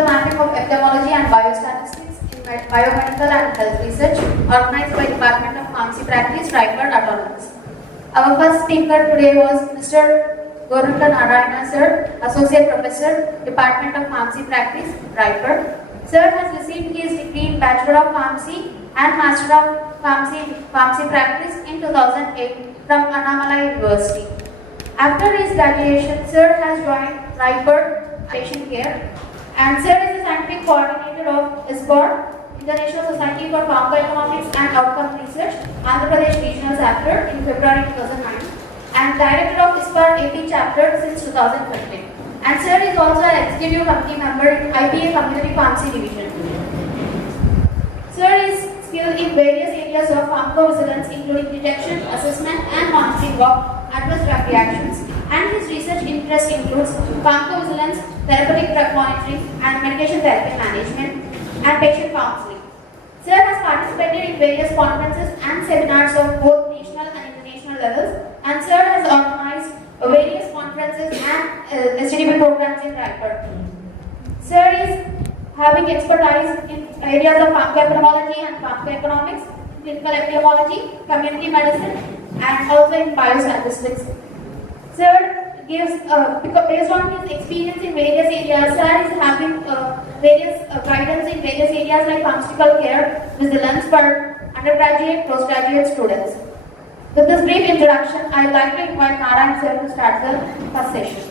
digital mapping of epidemiology and biostatistics in biomedical and health research, organized by Department of Pharmacy Practice, Raipur Autonomous. Our first speaker today was Mr. Gorunka Narayana Sir, Associate Professor, Department of Pharmacy Practice, Raipur. Sir has received his degree in Bachelor of Pharmacy and Master of Pharmacy Practice in 2008 from Annamalai University. After his graduation, Sir has joined Raipur Patient Care, and Sir is the scientific coordinator of ISPOR, International Society for Pharmacoeconomics and Outcome Research, Andhra Pradesh Regional Chapter in February 2009, and Director of ISPOR AP Chapter since 2015. And Sir is also an executive committee member in IPA Community Pharmacy Division. Sir is skilled in various areas of pharmacovigilance, including detection, assessment, and monitoring of adverse drug reactions. And his research interest includes pharmacovigilance, therapeutic drug monitoring, and medication therapy management, and patient counseling. Sir has participated in various conferences and seminars of both national and international levels, and Sir has organized various conferences and STDP programs in Raipur. Sir is having expertise in areas of pharmacoepidemiology and pharmacoeconomics, clinical epidemiology, community medicine, and also in biostatistics. Sir gives, based on his experience in various areas, Sir is having various guidance in various areas like pharmaceutical care, vigilance for undergraduate, postgraduate students. With this brief introduction, I would like to invite Narayan Sir to start the first session.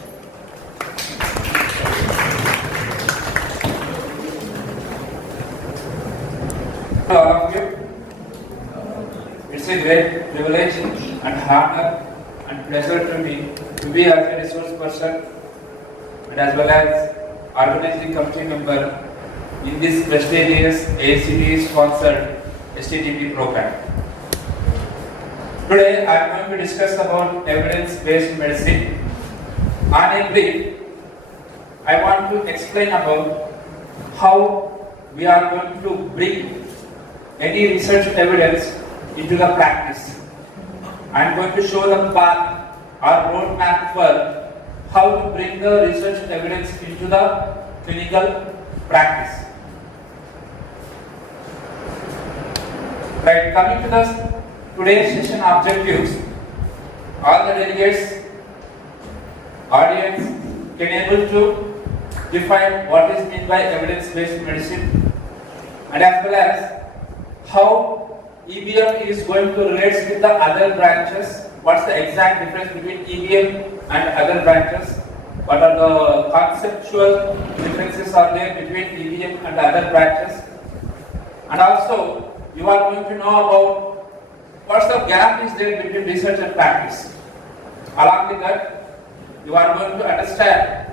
Hello all of you. It's a great privilege and honor and pleasure to me to be as a resource person and as well as organizing committee member in this prestigious ACD sponsored STTP program. Today I am going to discuss about evidence-based medicine. On a brief, I want to explain about how we are going to bring any research evidence into the practice. I am going to show the path or roadmap for how to bring the research evidence into the clinical practice. Right, coming to the today's session objectives, all the delegates, audience can able to define what is meant by evidence-based medicine and as well as how EBM is going to relate with the other branches, what's the exact difference between EBM and other branches, what are the conceptual differences are there between EBM and other branches, and also you are going to know about what's the gap is there between research and practice. Along with that, you are going to understand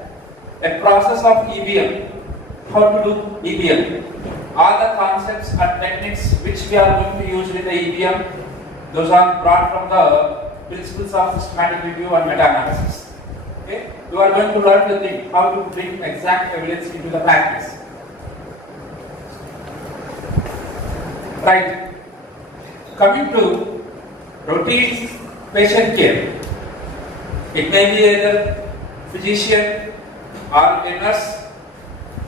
a process of EBM, how to do EBM, all the concepts and techniques which we are going to use with the EBM, those are brought from the principles of systematic review and meta-analysis. Okay? You are going to learn the thing, how to bring exact evidence into the practice. Right. Coming to routine patient care, it may be either physician or a nurse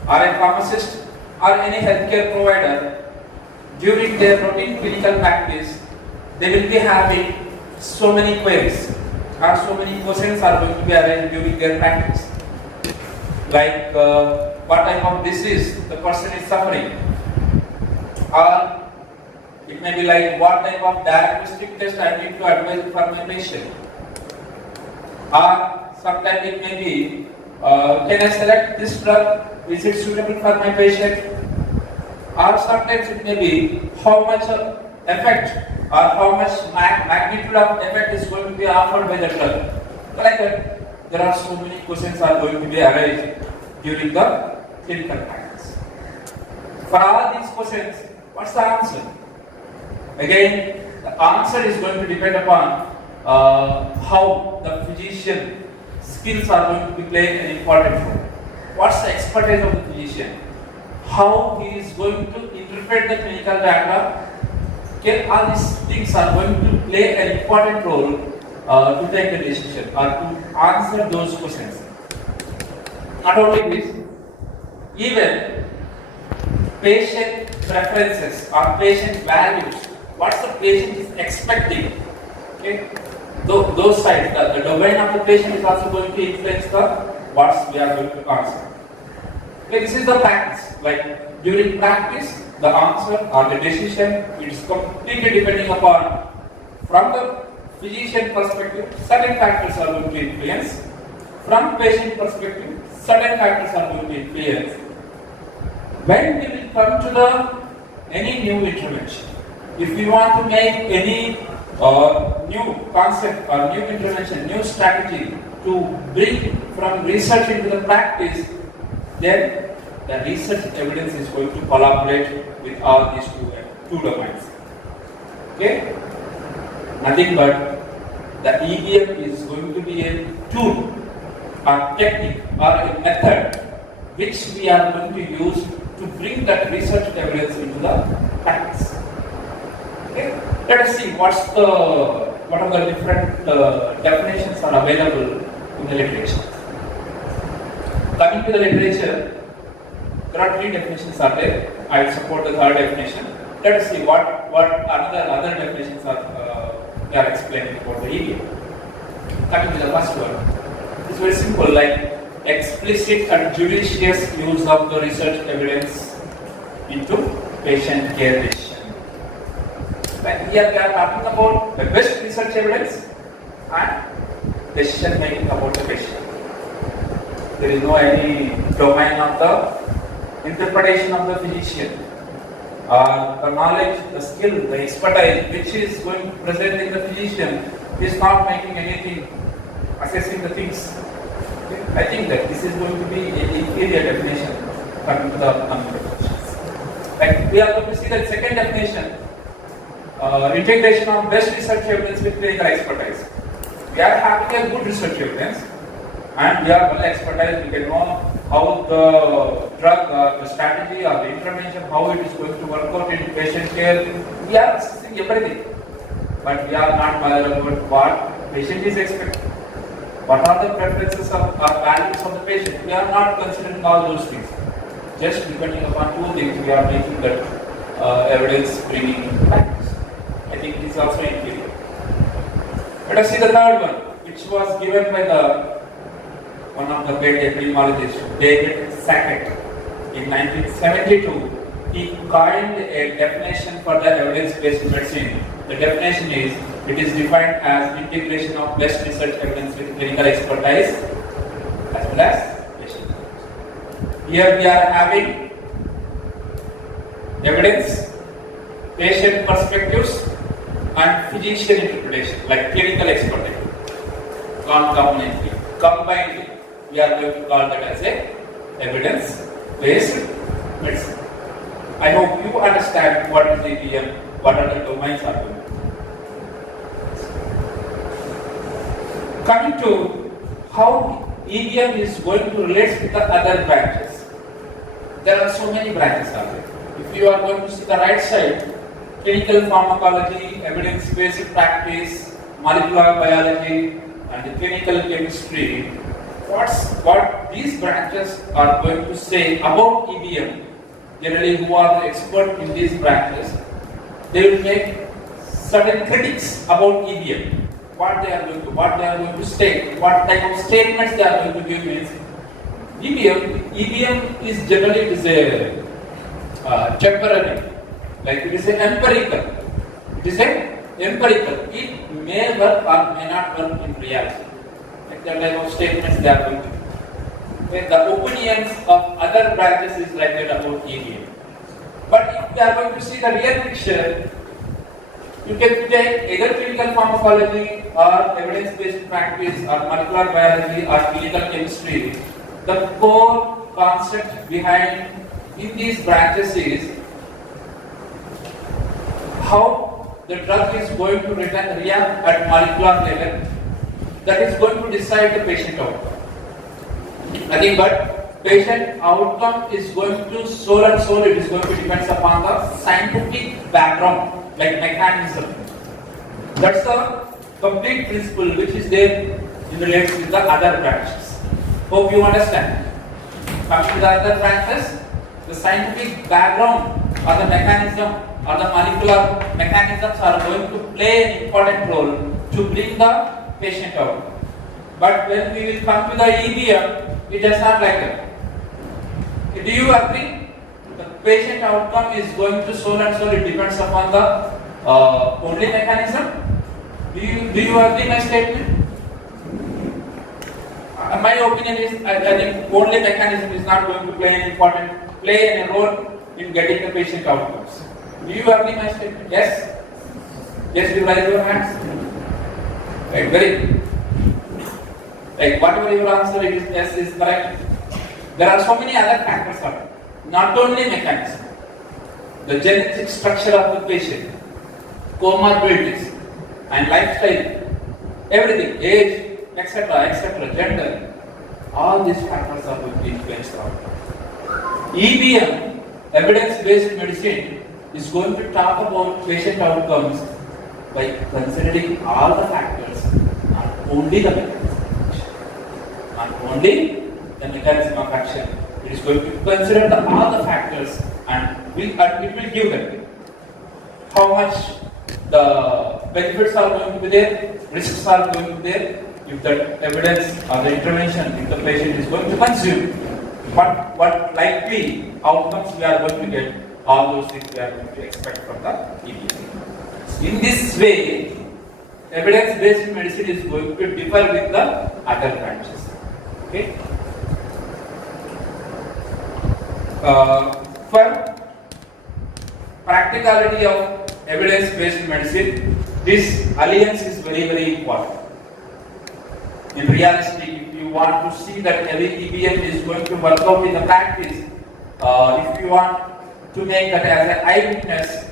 or a pharmacist or any healthcare provider. During their routine clinical practice, they will be having so many queries or so many questions are going to be arranged during their practice. Like what type of disease the person is suffering, or it may be like what type of diagnostic test I need to advise for my patient, or sometimes it may be can I select this drug, is it suitable for my patient, or sometimes it may be how much effect or how much magnitude of effect is going to be offered by the drug. Like that, there are so many questions are going to be arised during the clinical practice. For all these questions, what's the answer? Again, the answer is going to depend upon how the physician skills are going to be playing an important role. What's the expertise of the physician? How he is going to interpret the clinical data. Okay, all these things are going to play an important role to take a decision or to answer those questions. Not only this, even patient preferences or patient values, what the patient is expecting. Okay, those sides, the domain of the patient is also going to influence the what we are going to answer. Okay, this is the practice. Like during practice, the answer or the decision is completely depending upon, from the physician perspective, certain factors are going to influence. From patient perspective, certain factors are going to influence. When we will come to the any new intervention, if we want to make any new concept or new intervention, new strategy to bring from research into the practice, then the research evidence is going to collaborate with all these two domains. Okay? Nothing but the EBM is going to be a tool or technique or a method which we are going to use to bring that research evidence into the practice. Okay? Let us see what are the different definitions are available in the literature. Coming to the literature, there are three definitions are there. I will support the third definition. Let us see what other definitions they are explaining about the EBM. Coming to the first one, it's very simple, like explicit and judicious use of the research evidence into patient care decision. Like here we are talking about the best research evidence and decision making about the patient. There is no any domain of the interpretation of the physician, the knowledge, the skill, the expertise which is going to present in the physician is not making anything, assessing the things. Okay? I think that this is going to be an inferior definition coming to the definitions. Like we are going to see the second definition, integration of best research evidence with clinical expertise. We are having a good research evidence and we are well expertise, we can know how the drug or the strategy or the intervention, how it is going to work out in patient care. We are assessing everything, but we are not bothered about what patient is expecting. What are the preferences or values of the patient? We are not considering all those things. Just depending upon two things, we are making that evidence bringing into practice. I think it is also inferior. Let us see the third one, which was given by one of the great epidemiologists, David Sackett, in 1972. He coined a definition for the evidence-based medicine. The definition is, it is defined as integration of best research evidence with clinical expertise as well as patient. Here we are having evidence, patient perspectives and physician interpretation, like clinical expertise. Concomitantly, combined, we are going to call that as a evidence-based medicine. I hope you understand what is EBM, what are the domains are going. Coming to how EBM is going to relate with the other branches. There are so many branches out there. If you are going to see the right side, clinical pharmacology, evidence-based practice, molecular biology, and the clinical chemistry, what these branches are going to say about EBM, generally who are the expert in these branches, they will make certain critics about EBM. What they are going to state, what type of statements they are going to give means EBM is generally it is a temporary, like it is a empirical. It is a empirical. It may work or may not work in reality. Like that type of statements they are going to. Okay, the opinions of other branches is like that about EBM. But if we are going to see the real picture, you can take either clinical pharmacology or evidence-based practice or molecular biology or clinical chemistry. The core concept behind in these branches is how the drug is going to react at molecular level. That is going to decide the patient outcome. Nothing but patient outcome is going to soul and soul. It is going to depend upon the scientific background, like mechanism. That's the complete principle which is there in relates with the other branches. Hope you understand. Coming to the other branches, the scientific background or the mechanism or the molecular mechanisms are going to play an important role to bring the patient out. But when we will come to the EBM, it does not like that. Do you agree? The patient outcome is going to soul and soul. It depends upon the only mechanism. Do you agree my statement? My opinion is I think only mechanism is not going to play a role in getting the patient outcomes. Do you agree my statement? Yes? Yes, you raise your hands. Right, very good. Like whatever your answer it is, yes is correct. There are so many other factors of it. Not only mechanism. The genetic structure of the patient, comorbidities and lifestyle, everything, age, etc., gender, all these factors are going to influence the outcome. EBM, evidence-based medicine, is going to talk about patient outcomes by considering all the factors, not only the mechanism of action. It is going to consider all the factors and it will give them how much the benefits are going to be there, risks are going to be there, if the evidence or the intervention if the patient is going to consume, what likely outcomes we are going to get, all those things we are going to expect from the EBM. In this way, evidence-based medicine is going to differ with the other branches. Okay. For practicality of evidence-based medicine, this alliance is very important. In reality, if you want to see that every EBM is going to work out in the practice, if you want to make that as an eyewitness,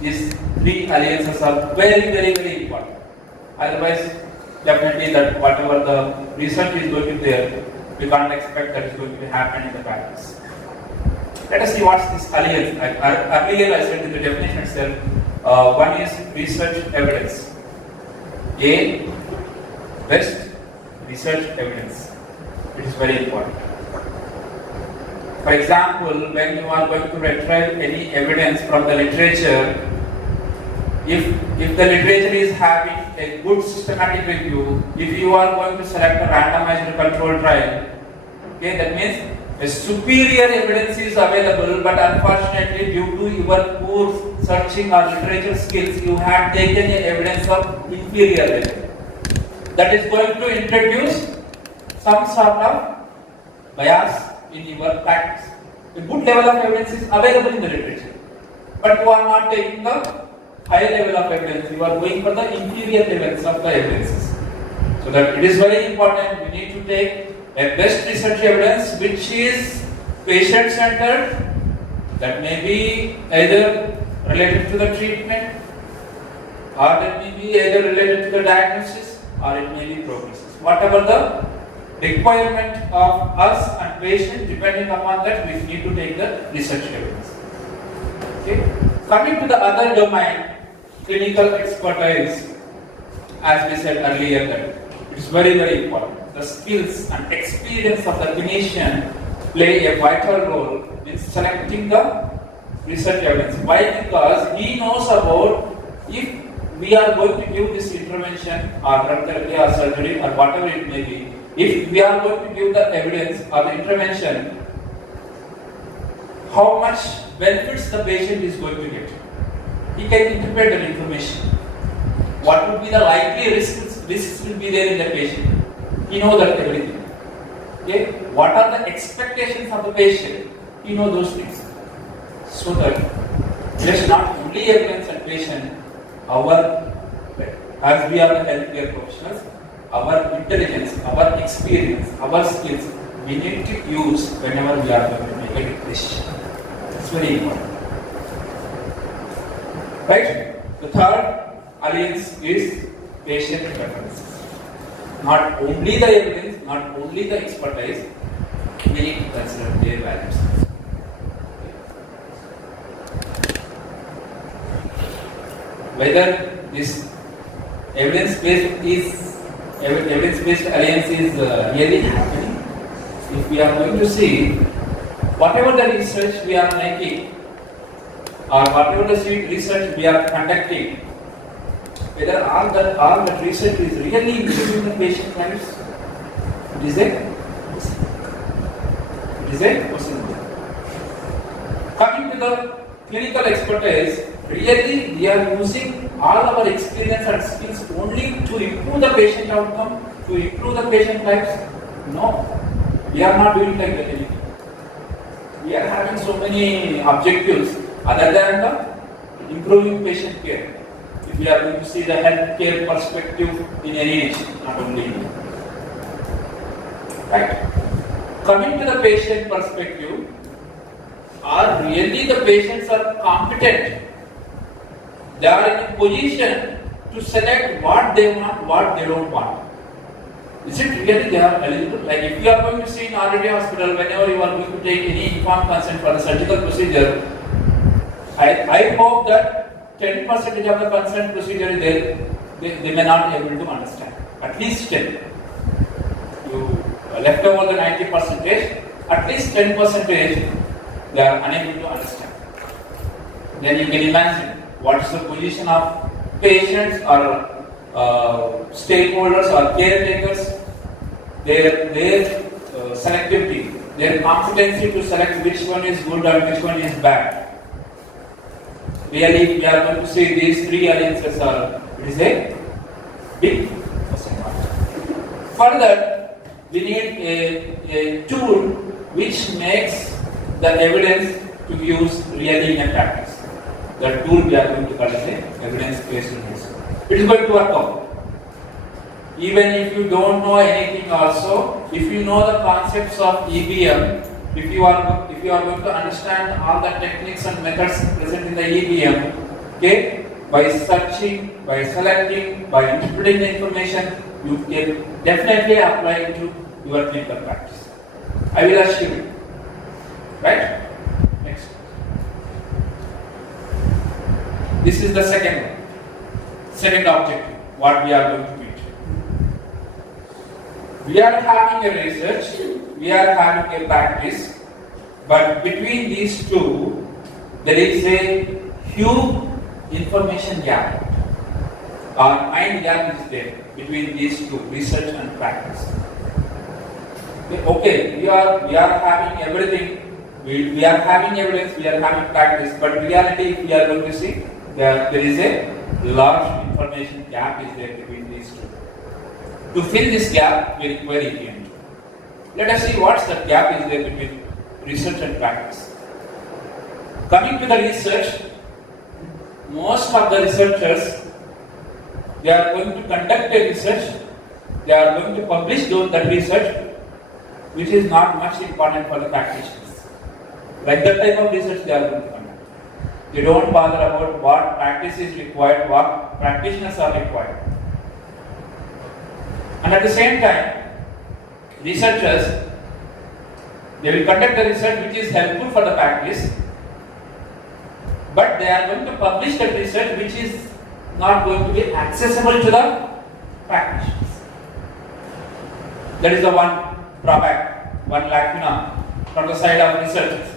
these three alliances are very important. Otherwise, definitely that whatever the research is going to be there, we can't expect that is going to happen in the practice. Let us see what's this alliance. Earlier I said in the definition itself, one is research evidence. A, best research evidence. It is very important. For example, when you are going to retrieve any evidence from the literature, if the literature is having a good systematic review, if you are going to select a randomized controlled trial, okay, that means a superior evidence is available, but unfortunately due to your poor searching or literature skills, you have taken a evidence of inferior level. That is going to introduce some sort of bias in your practice. A good level of evidence is available in the literature, but you are not taking the higher level of evidence, you are going for the inferior levels of the evidences. So that it is very important, we need to take a best research evidence which is patient-centered, that may be either related to the treatment, or that may be either related to the diagnosis, or it may be prognosis. Whatever the requirement of us and patient, depending upon that, we need to take the research evidence. Okay. Coming to the other domain, clinical expertise, as we said earlier, that it is very important. The skills and experience of the clinician play a vital role in selecting the research evidence. Why? Because he knows about if we are going to give this intervention or drug therapy or surgery or whatever it may be, if we are going to give the evidence or the intervention, how much benefits the patient is going to get. He can interpret the information. What would be the likely risks will be there in the patient. He knows that everything. Okay? What are the expectations of the patient? He knows those things. So that just not only evidence and patient, as we are the healthcare professionals, our intelligence, our experience, our skills, we need to use whenever we are going to make a decision. It's very important. Right? The third alliance is patient preferences. Not only the evidence, not only the expertise, we need to consider their values. Whether this evidence-based alliance is really happening, if we are going to see whatever the research we are making or whatever the research we are conducting, whether all that research is really improving the patient lives, it is a question. Coming to the clinical expertise, really we are using all our experience and skills only to improve the patient outcome, to improve the patient lives? No, we are not doing like that anymore. We are having so many objectives other than the improving patient care. If we are going to see the healthcare perspective in any nation, not only India. Right? Coming to the patient perspective, are really the patients are competent? They are in a position to select what they want, what they don't want. Is it really they are eligible? Like if you are going to see in RD hospital, whenever you are going to take any informed consent for the surgical procedure, I hope that 10% of the consent procedure they may not be able to understand. At least 10. You left over the 90%, at least 10% they are unable to understand. Then you can imagine what is the position of patients or stakeholders or caretakers, their selectivity, their competency to select which one is good and which one is bad. Really, we are going to see these three alliances it is a big percentage. Further, we need a tool which makes the evidence to use really in a practice. The tool we are going to call as evidence-based medicine. It is going to work out. Even if you don't know anything also, if you know the concepts of EBM, if you are going to understand all the techniques and methods present in the EBM, okay, by searching, by selecting, by interpreting the information, you can definitely apply it to your clinical practice. I will assure you. Right? Next. This is the second objective, what we are going to meet. We are having a research, we are having a practice, but between these two, there is a huge information gap. Our mind gap is there between these two, research and practice. Okay, we are having everything. We are having evidence, we are having practice, but reality, if we are going to see, there is a large information gap is there between these two. To fill this gap, we require EBM. Let us see what's the gap is there between research and practice. Coming to the research, most of the researchers, they are going to conduct a research, they are going to publish that research, which is not much important for the practitioners. Like that type of research they are going to conduct. They don't bother about what practice is required, what practitioners are required. And at the same time, researchers, they will conduct the research which is helpful for the practice, but they are going to publish that research which is not going to be accessible to the practitioners. That is the one drawback, one lacuna from the side of researchers.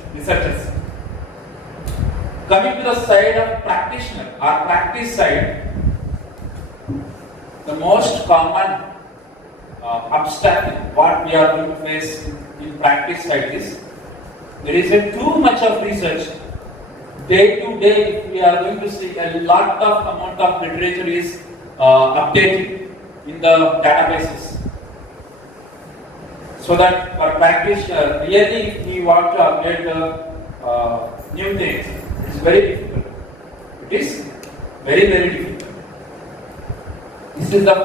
Coming to the side of practitioner or practice side, the most common obstacle what we are going to face in practice side is there is too much of research. Day to day, if we are going to see a lot of amount of literature is updated in the databases. So that for practitioner, really if we want to update the new things, it's very difficult. It is very, very difficult. This is the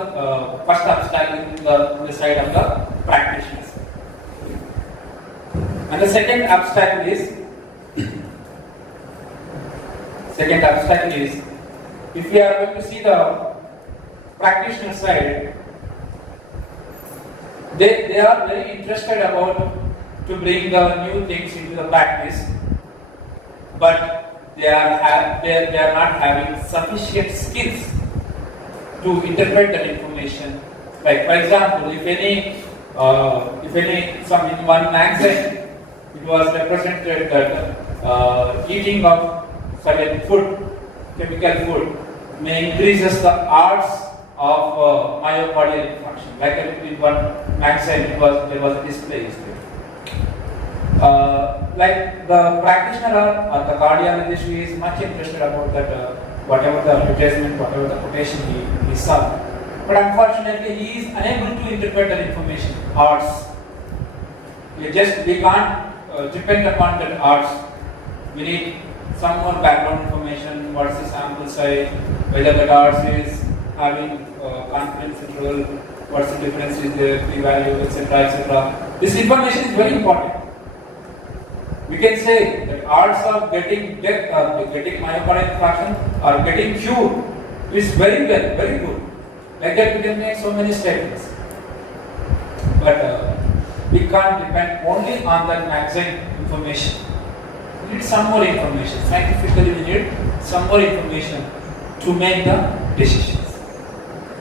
first obstacle on the side of the practitioners. And the second obstacle is if we are going to see the practitioner side, they are very interested about to bring the new things into the practice, but they are not having sufficient skills to interpret that information. Like for example, if any if any, some in one magazine, it was represented that eating of certain food, chemical food, may increases the odds of myocardial infarction. Like in one magazine, there was a display. Like the practitioner or the cardiologist who is much interested about that, whatever the advertisement, whatever the quotation he saw. But unfortunately, he is unable to interpret that information, odds. We can't depend upon that odds. We need some more background information, what is the sample size, whether the odds is having confidence interval, what's the difference is the p-value, etc., etc. This information is very important. We can say that odds of getting death or getting myocardial infarction or getting cured is very good. Like that we can make so many statements. But we can't depend only on that magazine information. We need some more information. Scientifically we need some more information to make the decisions.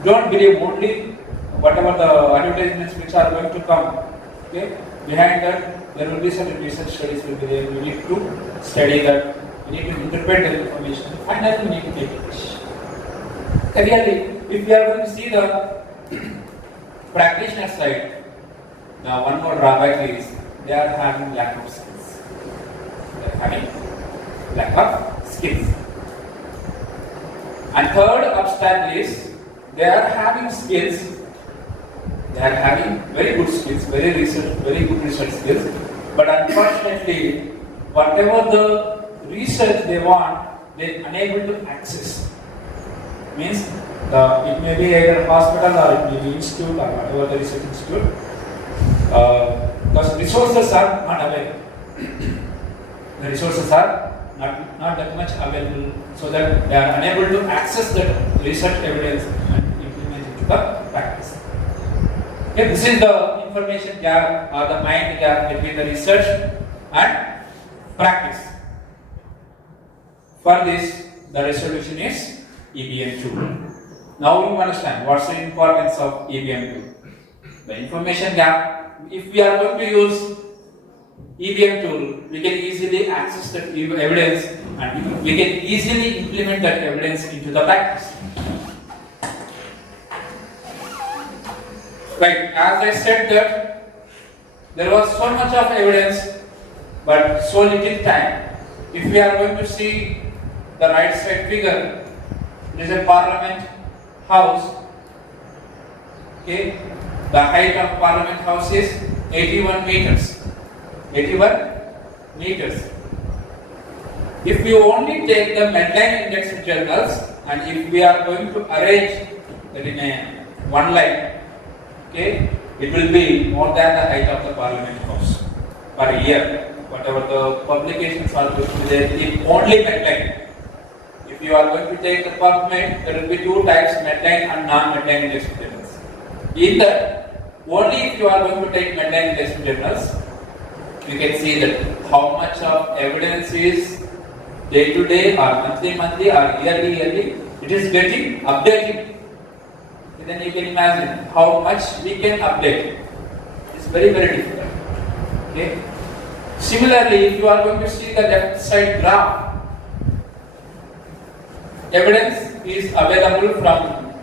Don't believe only whatever the advertisements which are going to come. Okay? Behind that, there will be some research studies will be there. We need to study that. We need to interpret the information. Finally, we need to take a decision. Really, if we are going to see the practitioner side, now one more drawback is they are having lack of skills. They are having lack of skills. And third obstacle is they are having skills. They are having very good skills, very good research skills. But unfortunately, whatever the research they want, they are unable to access. Means it may be either hospital or it may be institute or whatever the research institute. Those resources are not available. The resources are not that much available, so that they are unable to access that research evidence and implement it to the practice. Okay, this is the information gap or the mind gap between the research and practice. For this, the resolution is EBM tool. Now you understand what's the importance of EBM tool. The information gap, if we are going to use EBM tool, we can easily access that evidence and we can easily implement that evidence into the practice. Like as I said that there was so much of evidence but so little time. If we are going to see the right side figure, it is a Parliament House. Okay, the height of Parliament House is 81 meters. 81 meters. If you only take the Medline indexed journals and if we are going to arrange that in a one line, okay, it will be more than the height of the Parliament House per year. Whatever the publications are going to be there, if only Medline. If you are going to take the PubMed, there will be two types, Medline and non-Medline indexed journals. In that, only if you are going to take Medline indexed journals, you can see that how much of evidence is day to day or monthly or yearly, it is getting updated. Then you can imagine how much we can update. It's very difficult. Okay. Similarly, if you are going to see the left side graph, evidence is available from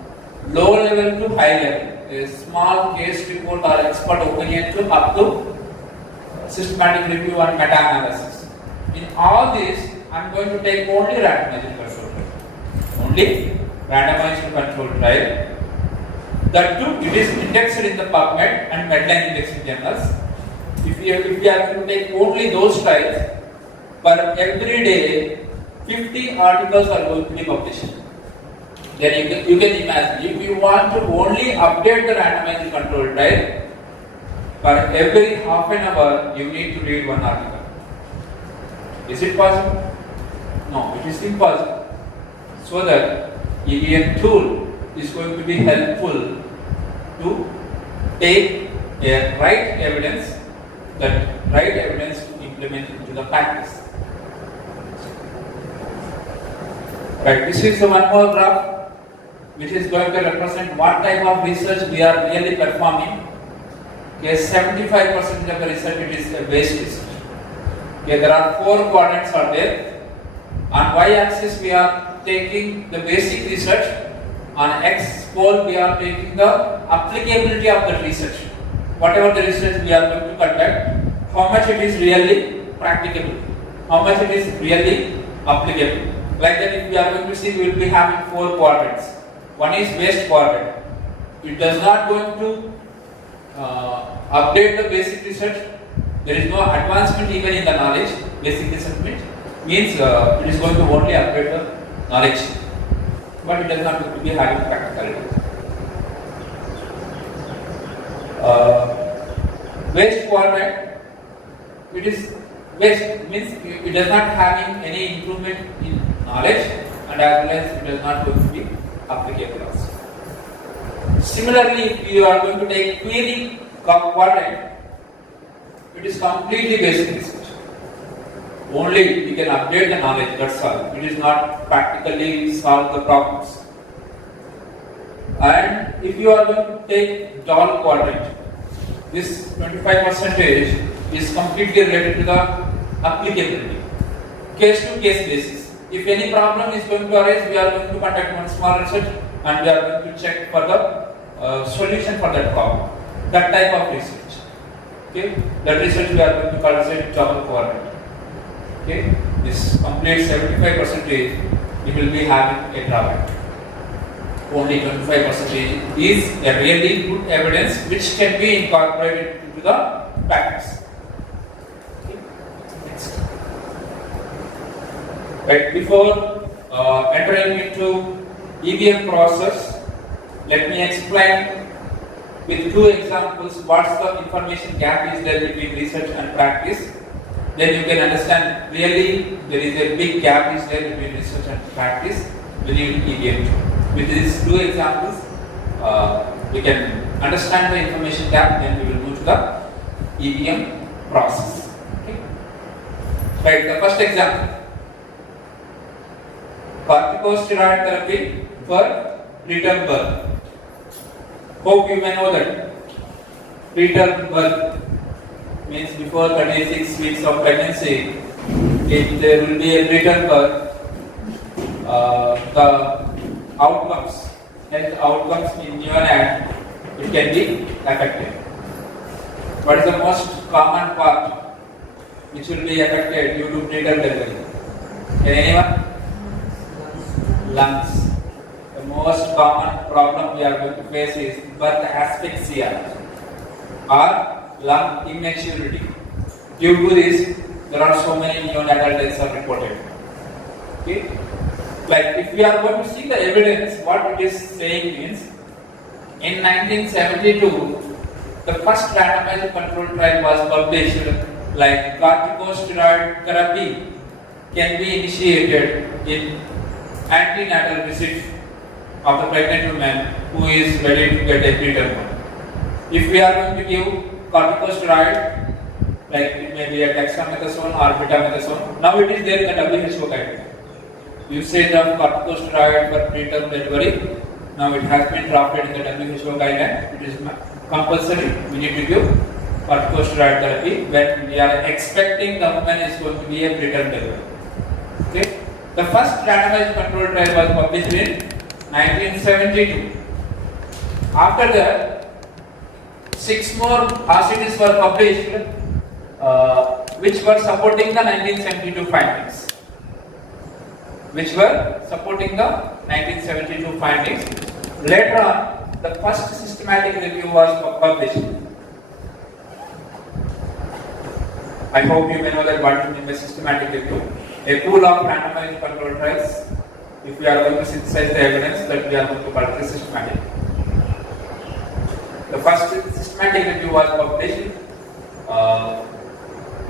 low level to high level. A small case report or expert opinion to up to systematic review and meta-analysis. In all this, I am going to take only randomized control trial. Only randomized control trial. That too, it is indexed in the PubMed and Medline indexed journals. If we are going to take only those trials, per every day, 50 articles are going to be published. Then you can imagine, if you want to only update the randomized control trial, for every half an hour, you need to read one article. Is it possible? No, it is impossible. So that EBM tool is going to be helpful to take a right evidence, to implement into the practice. Right, this is the one more graph which is going to represent what type of research we are really performing. Okay, 75% of the research it is a based research. Okay, there are 4 quadrants are there. On y-axis we are taking the basic research. On x pole we are taking the applicability of the research. Whatever the research we are going to conduct, how much it is really practicable, how much it is really applicable. Like that, if we are going to see, we will be having 4 quadrants. One is waste quadrant. It does not going to update the basic research. There is no advancement even in the knowledge. Basic research means it is going to only update the knowledge, but it does not going to be having practicality. Waste quadrant, it is waste means it does not having any improvement in knowledge, and as well as it does not going to be applicable also. Similarly, if you are going to take query quadrant, it is completely basic research. Only we can update the knowledge, that's all. It is not practically solve the problems. And if you are going to take dual quadrant, this 25% is completely related to the applicability. Case to case basis. If any problem is going to arise, we are going to conduct one small research and we are going to check for the solution for that problem. That type of research. Okay, that research we are going to call as a dual quadrant. Okay, this complete 75% it will be having a drawback. Only 25% is a really good evidence which can be incorporated into the practice. Okay. Next. Right, before entering into EVM process, let me explain with 2 examples what's the information gap is there between research and practice. Then you can understand really there is a big gap is there between research and practice when you EVM. With these 2 examples, we can understand the information gap, then we will move to the EVM process. Okay. Right, the first example, corticosteroid therapy for preterm birth. Hope you may know that preterm birth means before 36 weeks of pregnancy, if there will be a preterm birth, the outcomes, health outcomes in neonate, it can be affected. What is the most common part which will be affected due to preterm delivery? Anyone? Lungs. The most common problem we are going to face is birth asphyxia or lung immaturity. Due to this, there are so many neonatal deaths are reported. Okay? Like if we are going to see the evidence, what it is saying means, in 1972, the first randomized control trial was published, like corticosteroid therapy can be initiated in antenatal visit of the pregnant woman who is ready to get a preterm birth. If we are going to give corticosteroid, like it may be a dexamethasone or betamethasone, now it is there in the WHO guidelines. Usage of corticosteroid for preterm delivery, now it has been drafted in the WHO guideline. It is compulsory. We need to give corticosteroid therapy when we are expecting the woman is going to be a preterm delivery. Okay. The first randomized control trial was published in 1972. After that, 6 more RCTs were published, which were supporting the 1972 findings. Later on, the first systematic review was published. I hope you may know that what is a systematic review. A pool of randomized control trials. If we are going to synthesize the evidence, that we are going to call it systematic. The first systematic review was published.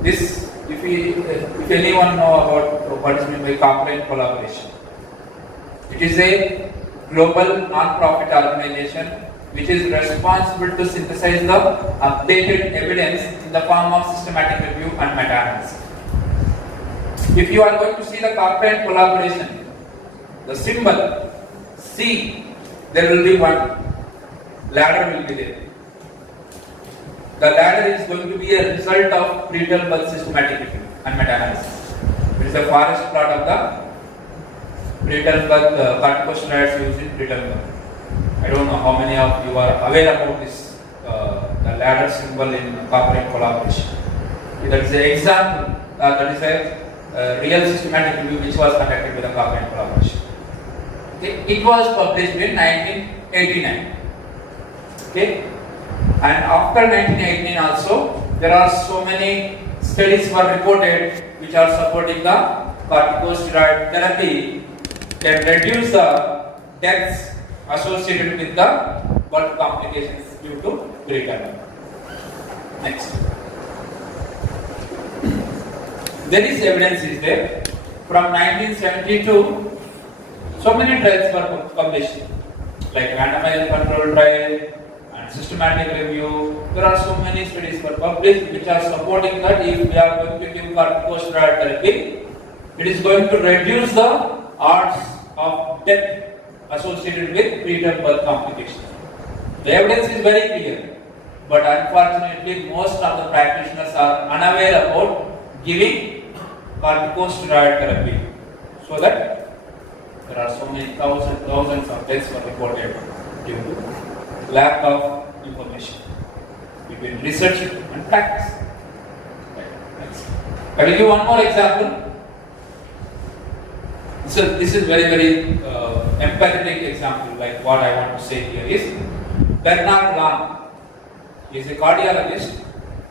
If anyone know about what is meant by Cochrane collaboration, it is a global non-profit organization which is responsible to synthesize the updated evidence in the form of systematic review and meta-analysis. If you are going to see the Cochrane collaboration, the symbol C, there will be one ladder will be there. The latter is going to be a result of preterm birth systematic review and meta-analysis. It is a forest plot of the preterm birth corticosteroids used in preterm birth. I don't know how many of you are aware about this, the ladder symbol in Cochrane collaboration. That is an example, that is a real systematic review which was conducted with the Cochrane collaboration. Okay. It was published in 1989. Okay. And after 1989 also, there are so many studies were reported which are supporting the corticosteroid therapy can reduce the deaths associated with the birth complications due to preterm. Next. There is evidence is there. From 1972, so many trials were published, like randomized control trial and systematic review. There are so many studies were published which are supporting that if we are going to give corticosteroid therapy, it is going to reduce the odds of death associated with preterm birth complications. The evidence is very clear, but unfortunately most of the practitioners are unaware about giving corticosteroid therapy, so that there are so many thousands of deaths were reported due to lack of information between research and practice. I will give one more example. This is very empathetic example. Like what I want to say here is Bernard Lang is a cardiologist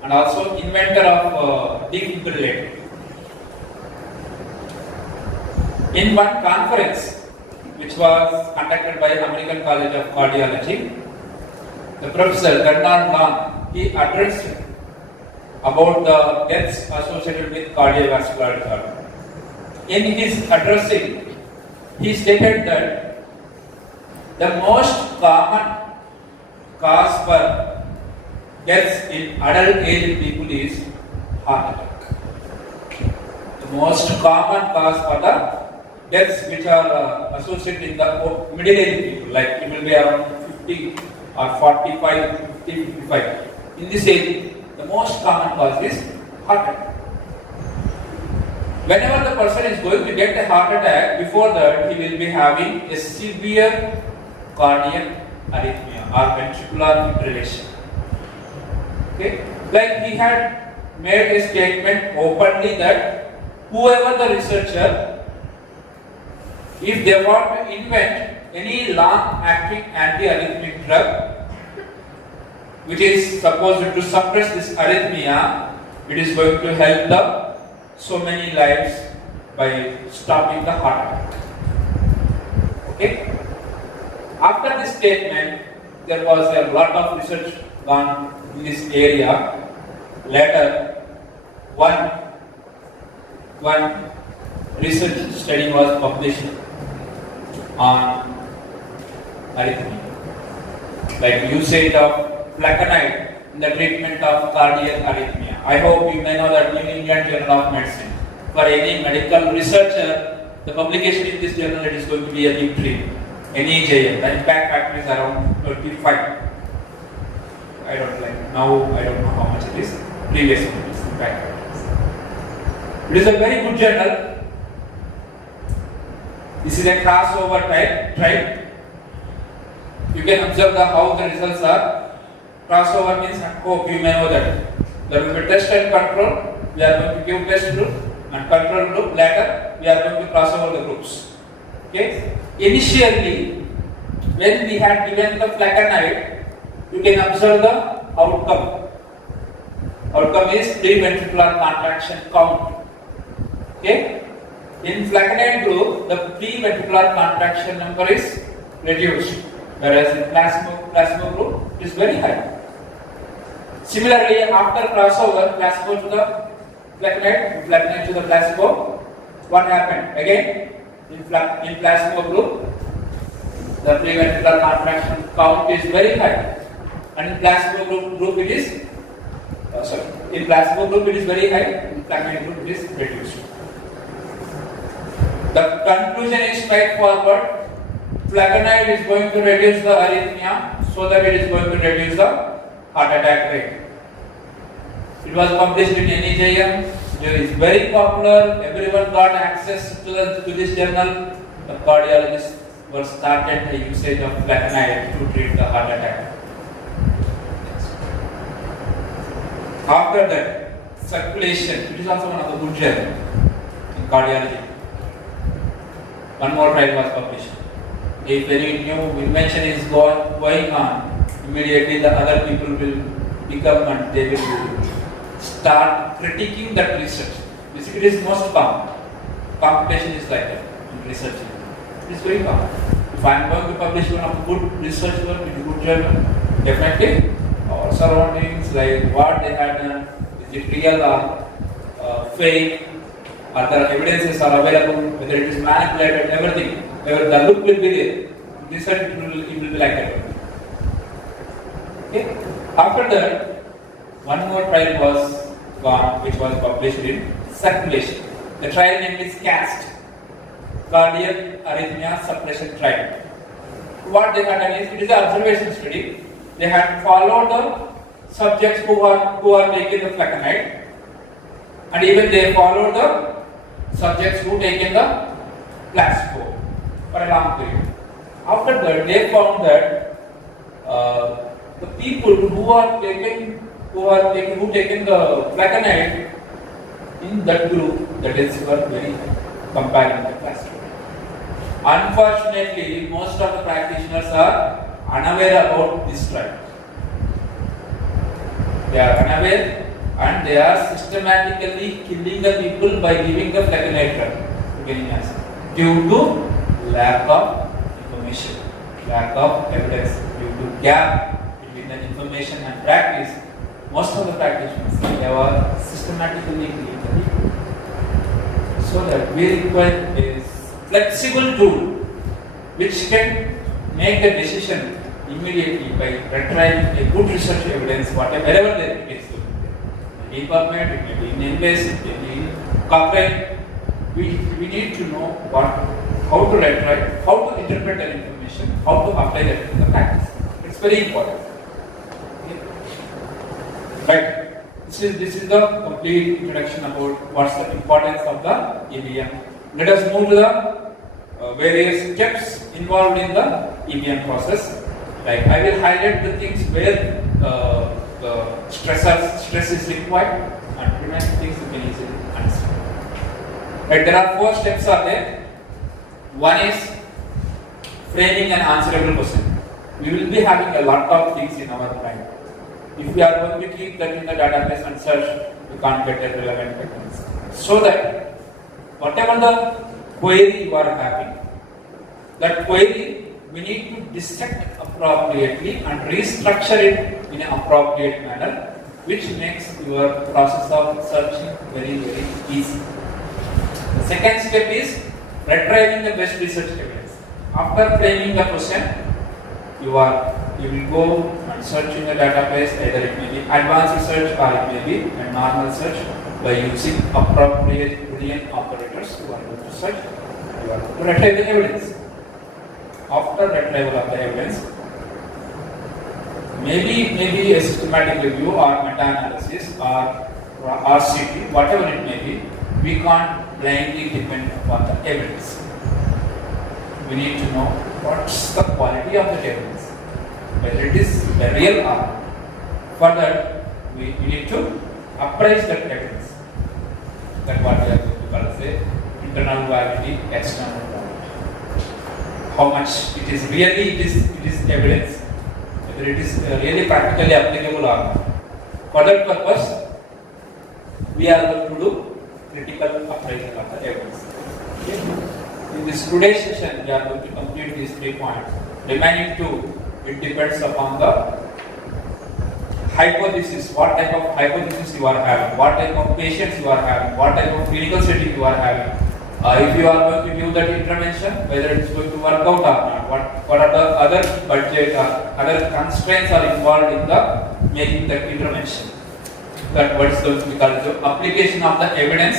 and also inventor of defibrillator. In one conference which was conducted by American College of Cardiology, the professor Bernard Lang, he addressed about the deaths associated with cardiovascular disorder. In his addressing, he stated that the most common cause for deaths in adult aged people is heart attack. The most common cause for the deaths which are associated in the middle-aged people, like it will be around 50 or 45, 50, 55. In this age, the most common cause is heart attack. Whenever the person is going to get a heart attack, before that he will be having a severe cardiac arrhythmia or ventricular fibrillation. Okay? Like he had made a statement openly that whoever the researcher, if they want to invent any long-acting anti-arrhythmic drug which is supposed to suppress this arrhythmia, it is going to help the so many lives by stopping the heart attack. Okay? After this statement, there was a lot of research done in this area. Later, one research study was published on arrhythmia, like usage of flecainide in the treatment of cardiac arrhythmia. I hope you may know that New England Journal of Medicine, for any medical researcher, the publication in this journal, it is going to be a big treat. NEJM, the impact factor is around 35. I don't know how much it is. Previously, it is impact factor. It is a very good journal. This is a crossover type. You can observe how the results are. Crossover means, I hope you may know that there will be test and control. We are going to give test group and control group. Later, we are going to cross over the groups. Okay? Initially, when we had given the flecainide, you can observe the outcome. Outcome is preventricular contraction count. Okay? In flecainide group, the preventricular contraction number is reduced, whereas in placebo group, it is very high. Similarly, after crossover, placebo to the flecainide to the placebo, what happened? Again, in placebo group, the preventricular contraction count is very high, and in placebo group it is in placebo group it is very high. In flecainide group it is reduced. The conclusion is straightforward. Flecainide is going to reduce the arrhythmia, so that it is going to reduce the heart attack rate. It was published in NEJM. It is very popular. Everyone got access to this journal. The cardiologists were started the usage of flecainide to treat the heart attack. After that, circulation. It is also one of the good journal in cardiology. One more trial was published. If any new invention is going on, immediately the other people will become and they will start critiquing that research. Basically, it is most common. Computation is like that in research. It is very common. If I am going to publish one of the good research work in a good journal, definitely our surroundings, like what they have done, is it real or fake, are there evidences are available, whether it is manipulated, everything. Whether the look will be there, research it will be like that. Okay. After that, one more trial was gone, which was published in Circulation. The trial name is CAST, Cardiac Arrhythmia Suppression Trial. What they had done is, it is an observation study. They had followed the subjects who are taking the flecainide, and even they followed the subjects who taken the placebo for a long period. After that, they found that the people who taken the flecainide in that group, that is, were very comparing the placebo. Unfortunately, most of the practitioners are unaware about this trial. They are unaware and they are systematically killing the people by giving the flecainide drug due to lack of information, lack of evidence, due to gap between the information and practice. Most of the practitioners, they are systematically killing the people. So that we require a flexible tool which can make a decision immediately by retrieving a good research evidence, wherever it is. In PubMed, it may be in NBASE, it may be in Cochrane. We need to know how to retrieve, how to interpret that information, how to apply that in the practice. It's very important. Okay. Right. This is the complete introduction about what's the importance of the EBM. Let us move to the various steps involved in the EBM process. Like, I will highlight the things where the stress is required, and remaining things you can easily understand. Right, there are 4 steps are there. One is framing an answerable question. We will be having a lot of things in our mind. If we are going to keep that in the database and search, we can't get a relevant patterns. So that whatever the query you are having, that query we need to dissect appropriately and restructure it in an appropriate manner, which makes your process of searching very, very easy. The second step is retrieving the best research evidence. After framing the question, you will go and search in the database, either it may be advanced research or it may be a normal search by using appropriate Boolean operators. You are going to search, you are going to retrieve the evidence. After retrieval of the evidence, maybe a systematic review or meta-analysis or RCT, whatever it may be, we can't blindly depend upon the evidence. We need to know what's the quality of the evidence, whether it is the real or not. For that, we need to appraise that evidence. That's what we are going to call say internal validity, external validity. How much it is really it is evidence, whether it is really practically applicable or not. For that purpose, we are going to do critical appraisal of the evidence. Okay. In this today's session, we are going to complete these 3 points. Remaining 2, it depends upon the hypothesis, what type of hypothesis you are having, what type of patients you are having, what type of clinical setting you are having. If you are going to give that intervention, whether it is going to work out or not, what are the other budget or other constraints are involved in the making that intervention. That what is going to be called the application of the evidence,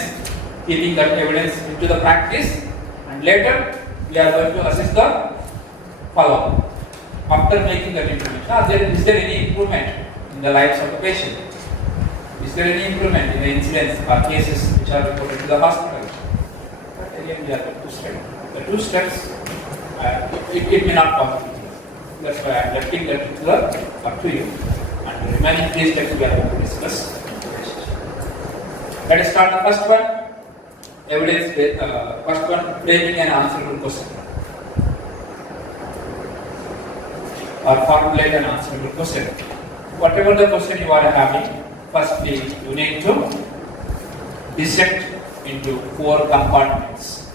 keeping that evidence into the practice, and later we are going to assess the follow-up. After making that intervention, is there any improvement in the lives of the patient? Is there any improvement in the incidents or cases which are reported to the hospital? But again, we are going to study. The two steps, it may not possible. That's why I am lifting that up to you. And the remaining three steps we are going to discuss. Let us start the first one. Evidence based, first one, framing an answerable question. Or formulate an answerable question. Whatever the question you are having, firstly you need to dissect into four compartments.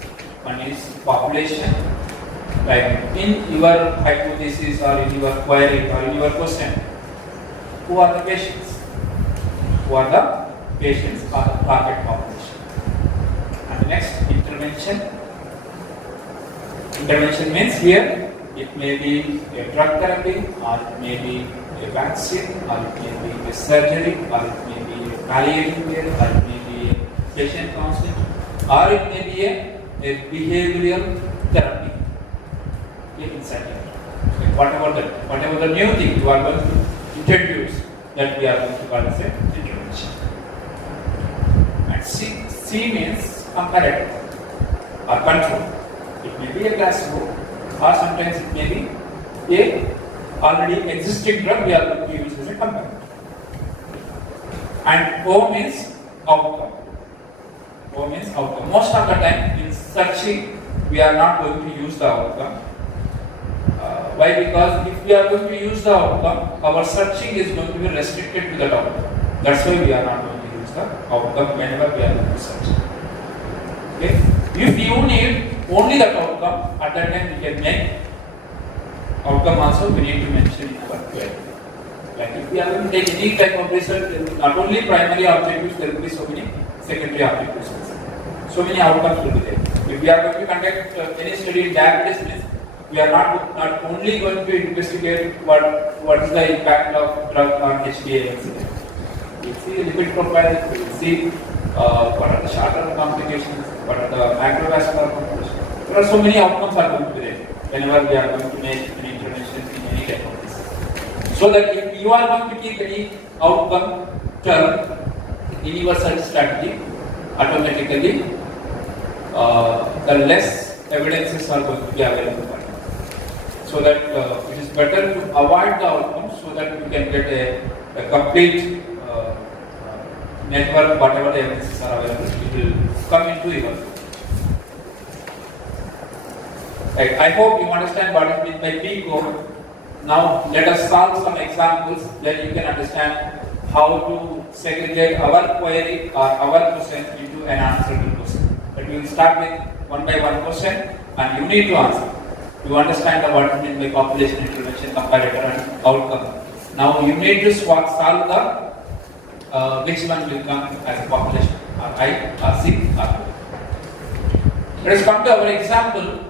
One is population, like in your hypothesis or in your query or in your question, who are the patients? Who are the patients or the target population? And the next, intervention. Intervention means here it may be a drug therapy, or it may be a vaccine, or it may be a surgery, or it may be a palliative care, or it may be a patient counseling, or it may be a behavioral therapy. Inside here. So whatever the new thing you are going to introduce, that we are going to call as a intervention. And C means comparative or control. It may be a placebo, or sometimes it may be a already existing drug we are going to use as a comparator. And O means outcome. O means outcome. Most of the time in searching, we are not going to use the outcome. Why? Because if we are going to use the outcome, our searching is going to be restricted to that outcome. That's why we are not going to use the outcome whenever we are going to search. Okay? If you need only that outcome, at that time we can make outcome also we need to mention in our query. Like if we are going to take any type of research, not only primary objectives, there will be so many secondary objectives. So many outcomes will be there. If we are going to conduct any study in diabetes, we are not only going to investigate what is the impact of drug on HbA1c. We will see lipid profile, we will see what are the short-term complications, what are the macrovascular complications. There are so many outcomes are going to be there whenever we are going to make an intervention in any type of this. So that if you are going to keep any outcome term in your search strategy, automatically the less evidences are going to be available. So that it is better to avoid the outcomes so that you can get a complete network, whatever the evidences are available, it will come into your. Right. I hope you understand what is meant by PICO. Now let us solve some examples, then you can understand how to segregate our query or our question into an answerable question. But we will start with one by one question and you need to answer. You understand what is meant by population intervention, comparator and outcome. Now you need to solve the which one will come as a population, or I, or C, or B. Let us come to our example.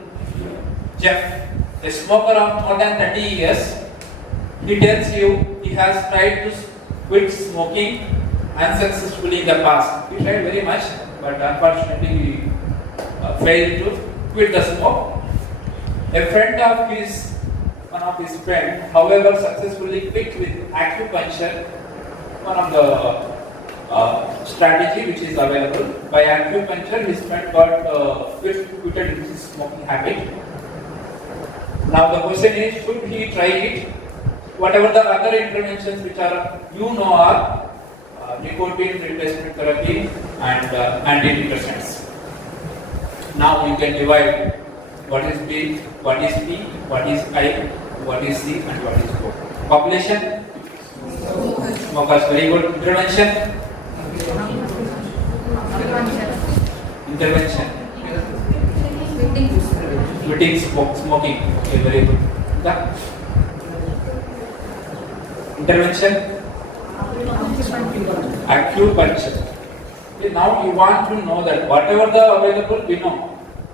Jeff, a smoker of more than 30 years, he tells you he has tried to quit smoking unsuccessfully in the past. He tried very much, but unfortunately he failed to quit the smoke. A friend of his, one of his friends, however, successfully quit with acupuncture, one of the strategy which is available. By acupuncture, his friend got quitted his smoking habit. Now the question is, should he try it? Whatever the other interventions which are are nicotine replacement therapy and antidepressants. Now you can divide what is B, what is P, what is I, what is C, and what is O. Population? Smokers. Very good. Intervention? Intervention. Quitting smoking. Okay, very good. Yeah. Intervention? Acupuncture. Okay, now you want to know that whatever the available we know.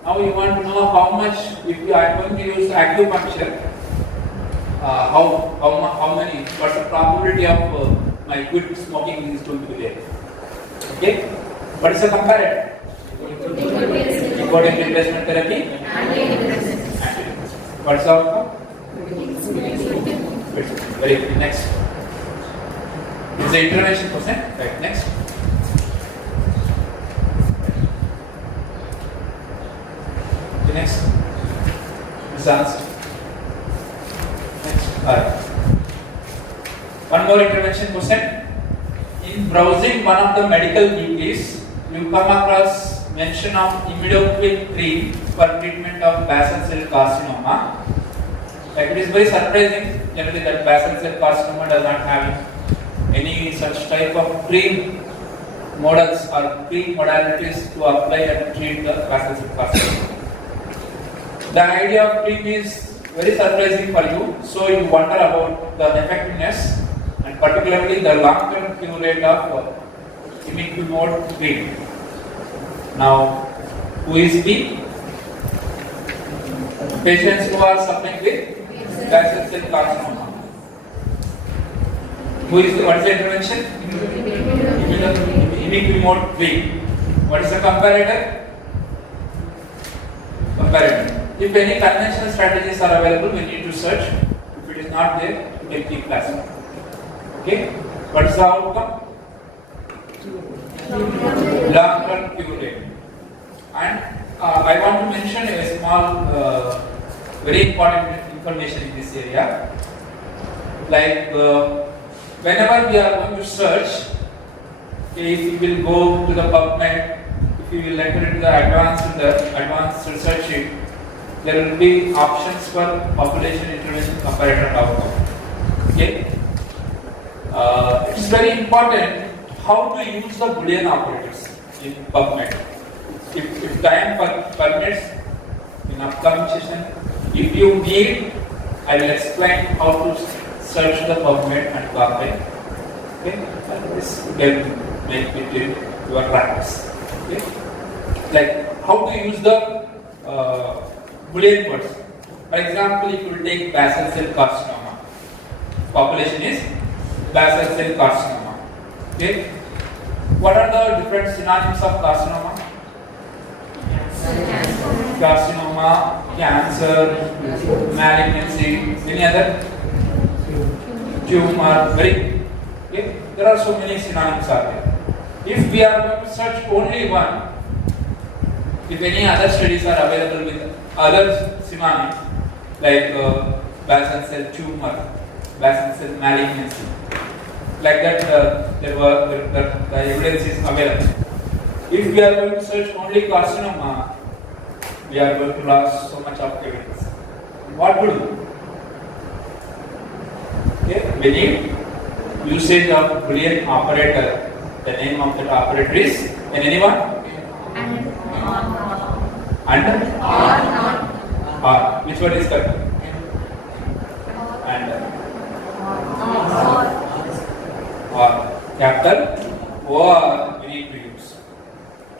Now you want to know how much, if you are going to use acupuncture, how many, what's the probability of my quit smoking is going to be there. Okay? What is the comparator? Nicotine replacement therapy? Antidepressant. What's the outcome? Very good. Next. It's the intervention question. Right, next. The next is answer. Next. Alright. One more intervention question. In browsing one of the medical weeklies, you come across mention of imidacloprid cream for treatment of basal cell carcinoma. Like it is very surprising generally that basal cell carcinoma does not have any such type of cream models or cream modalities to apply and treat the basal cell carcinoma. The idea of cream is very surprising for you, so you wonder about the effectiveness and particularly the long-term cure rate of imiquimod cream. Now, who is the patients who are suffering with basal cell carcinoma? Who is the, what is the intervention? Imiquimod cream. What is the comparator? Comparator. If any conventional strategies are available, we need to search. If it is not there, we can keep plasma. Okay? What is the outcome? Long-term cure rate. And I want to mention a small, very important information in this area. Like whenever we are going to search, if we will go to the PubMed, if we will enter into the advanced research sheet, there will be options for population intervention comparator outcome. Okay? It is very important how to use the Boolean operators in PubMed. If time permits, in upcoming session, if you need, I will explain how to search the PubMed and PubMed. Okay? And this can make it your practice. Okay? Like how to use the Boolean words. For example, if you take basal cell carcinoma, population is basal cell carcinoma. Okay? What are the different synonyms of carcinoma? Carcinoma, cancer, malignancy, any other? Tumor, very. Okay? There are so many synonyms out there. If we are going to search only one, if any other studies are available with other synonyms like basal cell tumor, basal cell malignancy, like that, the evidence is available. If we are going to search only carcinoma, we are going to lose so much of evidence. What to do? Okay, we need usage of Boolean operator. The name of that operator is, can anyone? And or. Which one is correct? And or. Capital O we need to use.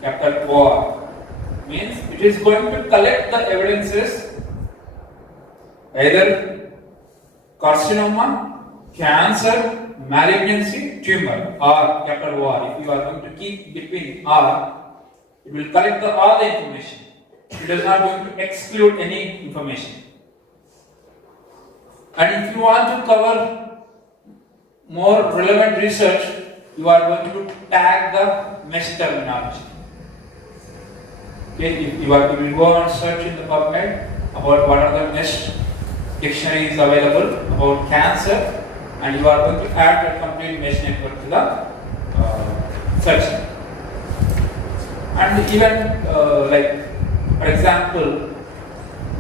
Capital O means it is going to collect the evidences either carcinoma, cancer, malignancy, tumor, or capital O. If you are going to keep between R, it will collect all the information. It is not going to exclude any information. And if you want to cover more relevant research, you are going to tag the mesh terminology. Okay, if you will go and search in the PubMed about what are the mesh dictionaries available about cancer, and you are going to add that complete mesh network to the search. And even like, for example,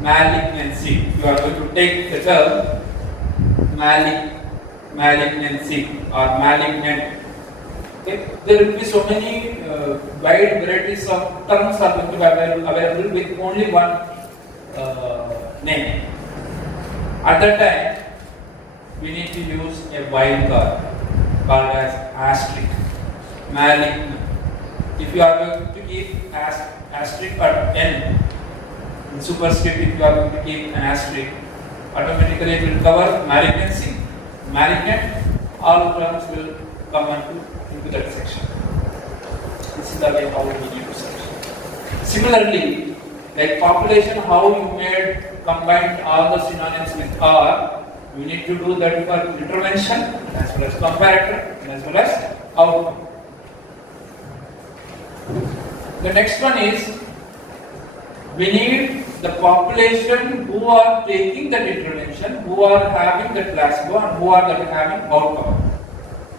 malignancy, you are going to take the term malignancy or malignant. Okay? There will be so many wide varieties of terms are going to be available with only one name. At that time, we need to use a wildcard called as asterisk, malignant. If you are going to keep asterisk or n in superscript, if you are going to keep an asterisk, automatically it will cover malignancy, malignant, all terms will come into that section. This is the way how we need to search. Similarly, like population, how you combined all the synonyms with R, you need to do that for intervention as well as comparator. intervention as well as outcome. The next one is, we need the population who are taking that intervention, who are having that placebo and who are having outcome.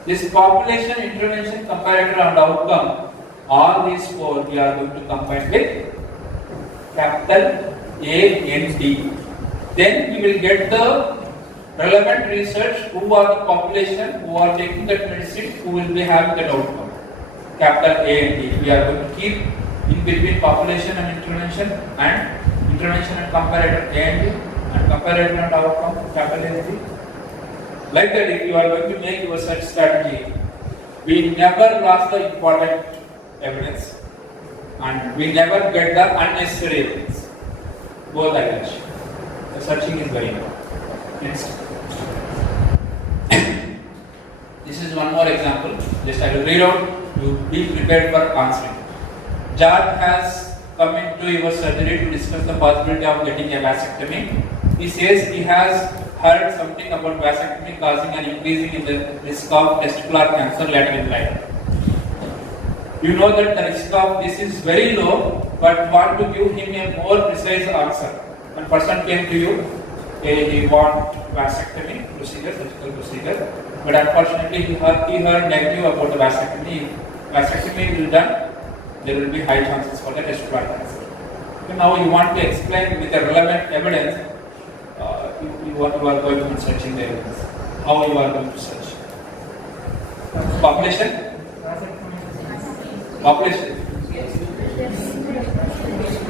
This population, intervention, comparator and outcome, all these four we are going to combine with capital A and D. Then we will get the relevant research, who are the population, who are taking that medicine, who will be having that outcome. Capital A and D. We are going to keep in between population and intervention and comparator A and D and comparator and outcome capital A and D. Like that, if you are going to make your search strategy, we never lost the important evidence and we never get the unnecessary evidence. Both I will. The searching is very important. Next. This is one more example. Just I will read out. You be prepared for answering. George has come into your surgery to discuss the possibility of getting a vasectomy. He says he has heard something about vasectomy causing an increase in the risk of testicular cancer later in life. You know that the risk of this is very low, but want to give him a more precise answer. One person came to you, he want vasectomy procedure, surgical procedure, but unfortunately he heard negative about the vasectomy. Vasectomy will be done, there will be high chances for the testicular cancer. So now you want to explain with the relevant evidence, you are going to be searching the evidence. How you are going to search? Population? Population.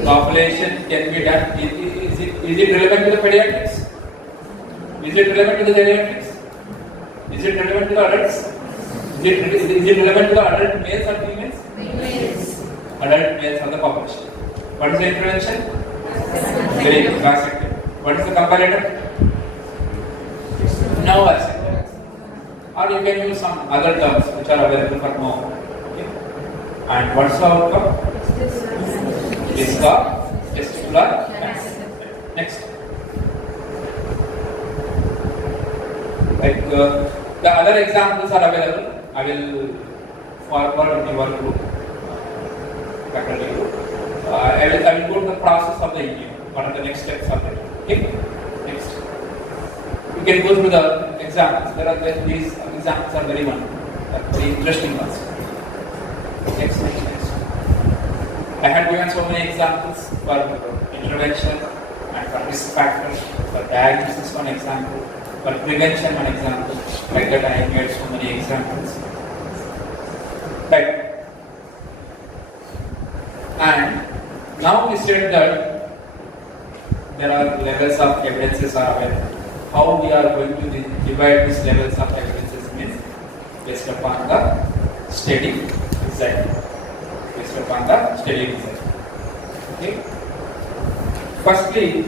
Population can be done. Is it relevant to the pediatrics? Is it relevant to the geriatrics? Is it relevant to the adults? Is it relevant to the adult males or females? Females. Adult males are the population. What is the intervention? Very good. Vasectomy. What is the comparator? No vasectomy. Or you can use some other terms which are available for no. Okay. And what's the outcome? Risk of testicular cancer. Next. Like the other examples are available. I will forward in your group. Faculty group. I will go to the process of the email. What are the next steps of it? Okay. Next. You can go through the examples. These examples are very interesting ones. Next. I had given so many examples for intervention and for risk factors, for diagnosis one example, for prevention one example. Like that I have made so many examples. Right. And now we said that there are levels of evidences are available. How we are going to divide these levels of evidences means based upon the study result. Based upon the study result. Okay. Firstly,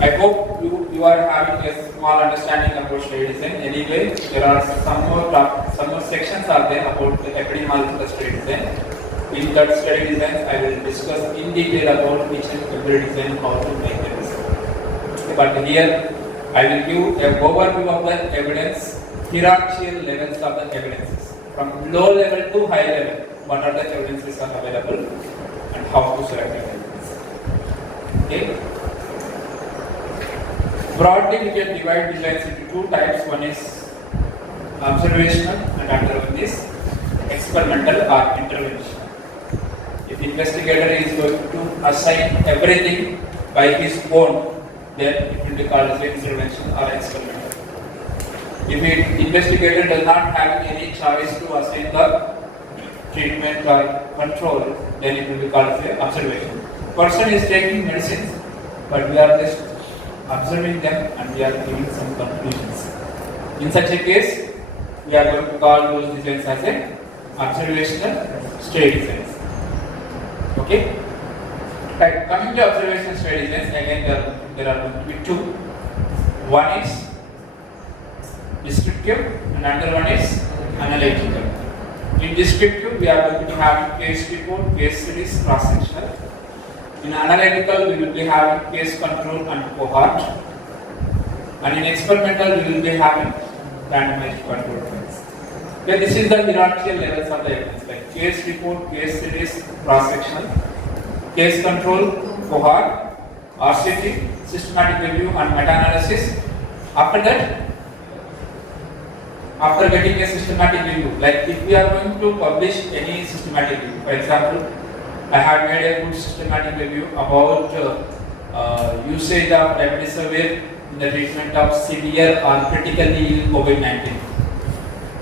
I hope you are having a small understanding about study design. Anyway, there are some more sections are there about the epidemiology of the study design. In that study designs, I will discuss in detail about each and every design, how to make the design. But here, I will give an overview of the evidence, hierarchical levels of the evidences. From low level to high level, what are the evidences are available and how to select the evidence. Okay. Broadly, we can divide designs into two types. One is observational and another one is experimental or intervention. If the investigator is going to assign everything by his own, then it will be called as intervention or experimental. If the investigator does not have any choice to assign the treatment or control, then it will be called as observation. Person is taking medicines, but we are just observing them and we are giving some conclusions. In such a case, we are going to call those designs as a observational study designs. Okay? Right, coming to observational study designs, again there are going to be two. One is descriptive and another one is analytical. In descriptive, we are going to be having case report, case series, cross-sectional. In analytical, we will be having case control and cohort. And in experimental, we will be having randomized control trials. Okay, this is the hierarchical levels of the evidence, like case report, case series, cross-sectional, case control, cohort, RCT, systematic review and meta-analysis. After that, after getting a systematic review, like if we are going to publish any systematic review, for example, I have made a good systematic review about usage of remdesivir in the treatment of severe or critically ill COVID-19.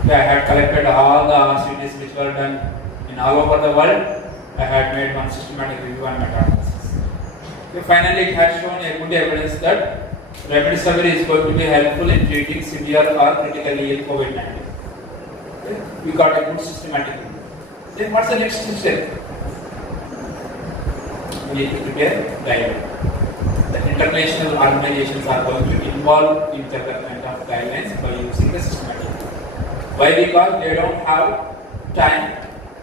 I had collected all the RCTs which were done in all over the world. I had made one systematic review and meta-analysis. Finally, it has shown a good evidence that remdesivir is going to be helpful in treating severe or critically ill COVID-19. We got a good systematic review. Then what's the next step? We need to prepare guidelines. The international organizations are going to involve in development of guidelines by using the systematic review. Why? Because they don't have time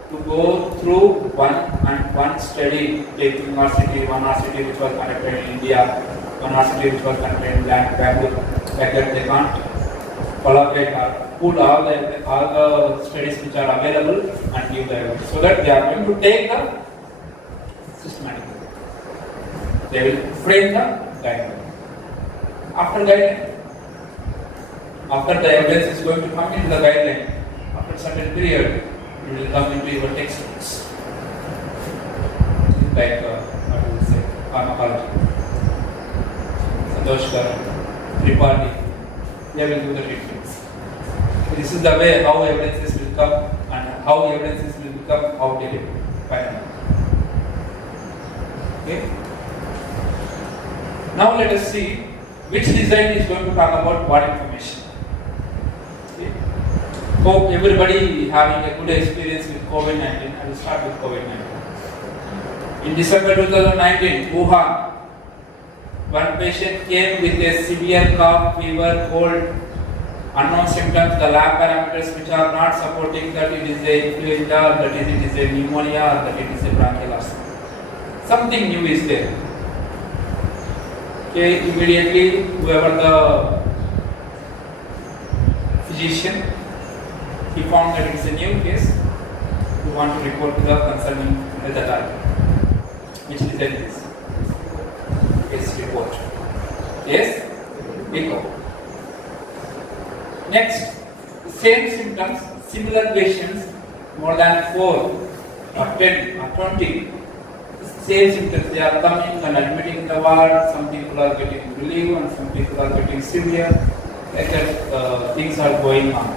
to go through one study, taking RCT, one RCT which was conducted in India, one RCT which was conducted in Bangalore. Like that, they can't collaborate or put all the studies which are available and give the evidence. So that they are going to take the systematic. They will frame the guideline. After guideline, after the evidence is going to come into the guideline, after a certain period, it will come into your textbooks. Like, what do we say, pharmacology. Sandoshkar, Tripathi, they will do the treatments. This is the way how evidences will come and how evidences will become outdated finally. Okay? Now let us see which design is going to talk about what information. Hope everybody having a good experience with COVID-19. I will start with COVID-19. In December 2019, Wuhan, one patient came with a severe cough, fever, cold, unknown symptoms, the lab parameters which are not supporting that it is a influenza, that it is a pneumonia, or that it is a bronchial asthma. Something new is there. Okay, immediately whoever the physician, he found that it's a new case. We want to report to the concerning health authority, which is this case report. Yes, report. Next, same symptoms, similar patients, more than 4 or 10 or 20, same symptoms. They are coming and admitting in the ward. Some people are getting relief and some people are getting severe. Like that, things are going on.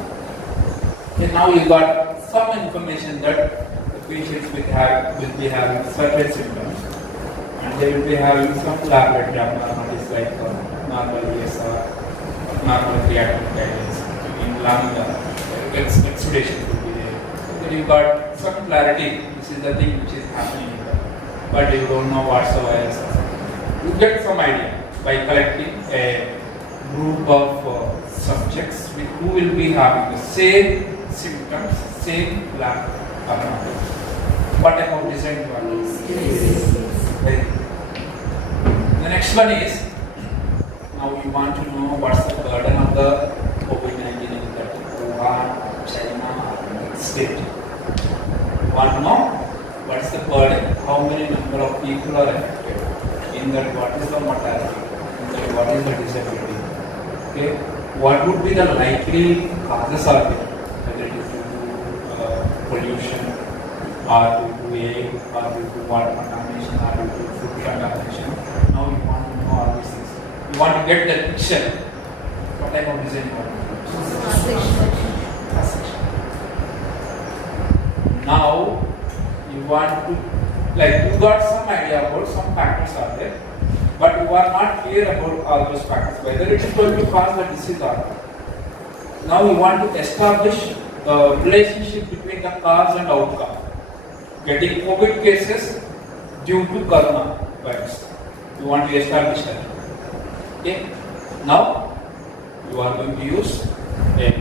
Okay, now you got some information that the patients will be having certain symptoms and they will be having some laboratory abnormalities like normal ESR, normal creatinine guidance, in lung exudation will be there. Then you got some clarity. This is the thing which is happening in the, but you don't know what's the virus. You get some idea by collecting a group of subjects who will be having the same symptoms, same lab abnormalities. What type of design you want to use? The next one is, now you want to know what's the burden of the COVID-19 in that Wuhan, China, state. You want to know what's the burden, how many number of people are affected, in that what is the mortality, in that what is the disability. Okay, what would be the likely causes of it? Whether it is due to pollution, or due to air, or due to water contamination, or due to food contamination. Now you want to know all these things. You want to get the picture. What type of design you want to do? Cross-section. Now you want to, like, you got some idea about some factors are there, but you are not clear about all those factors, whether it is going to cause the disease or not. Now you want to establish the relationship between the cause and outcome. Getting COVID cases due to coronavirus. You want to establish that. Okay. Now you are going to use a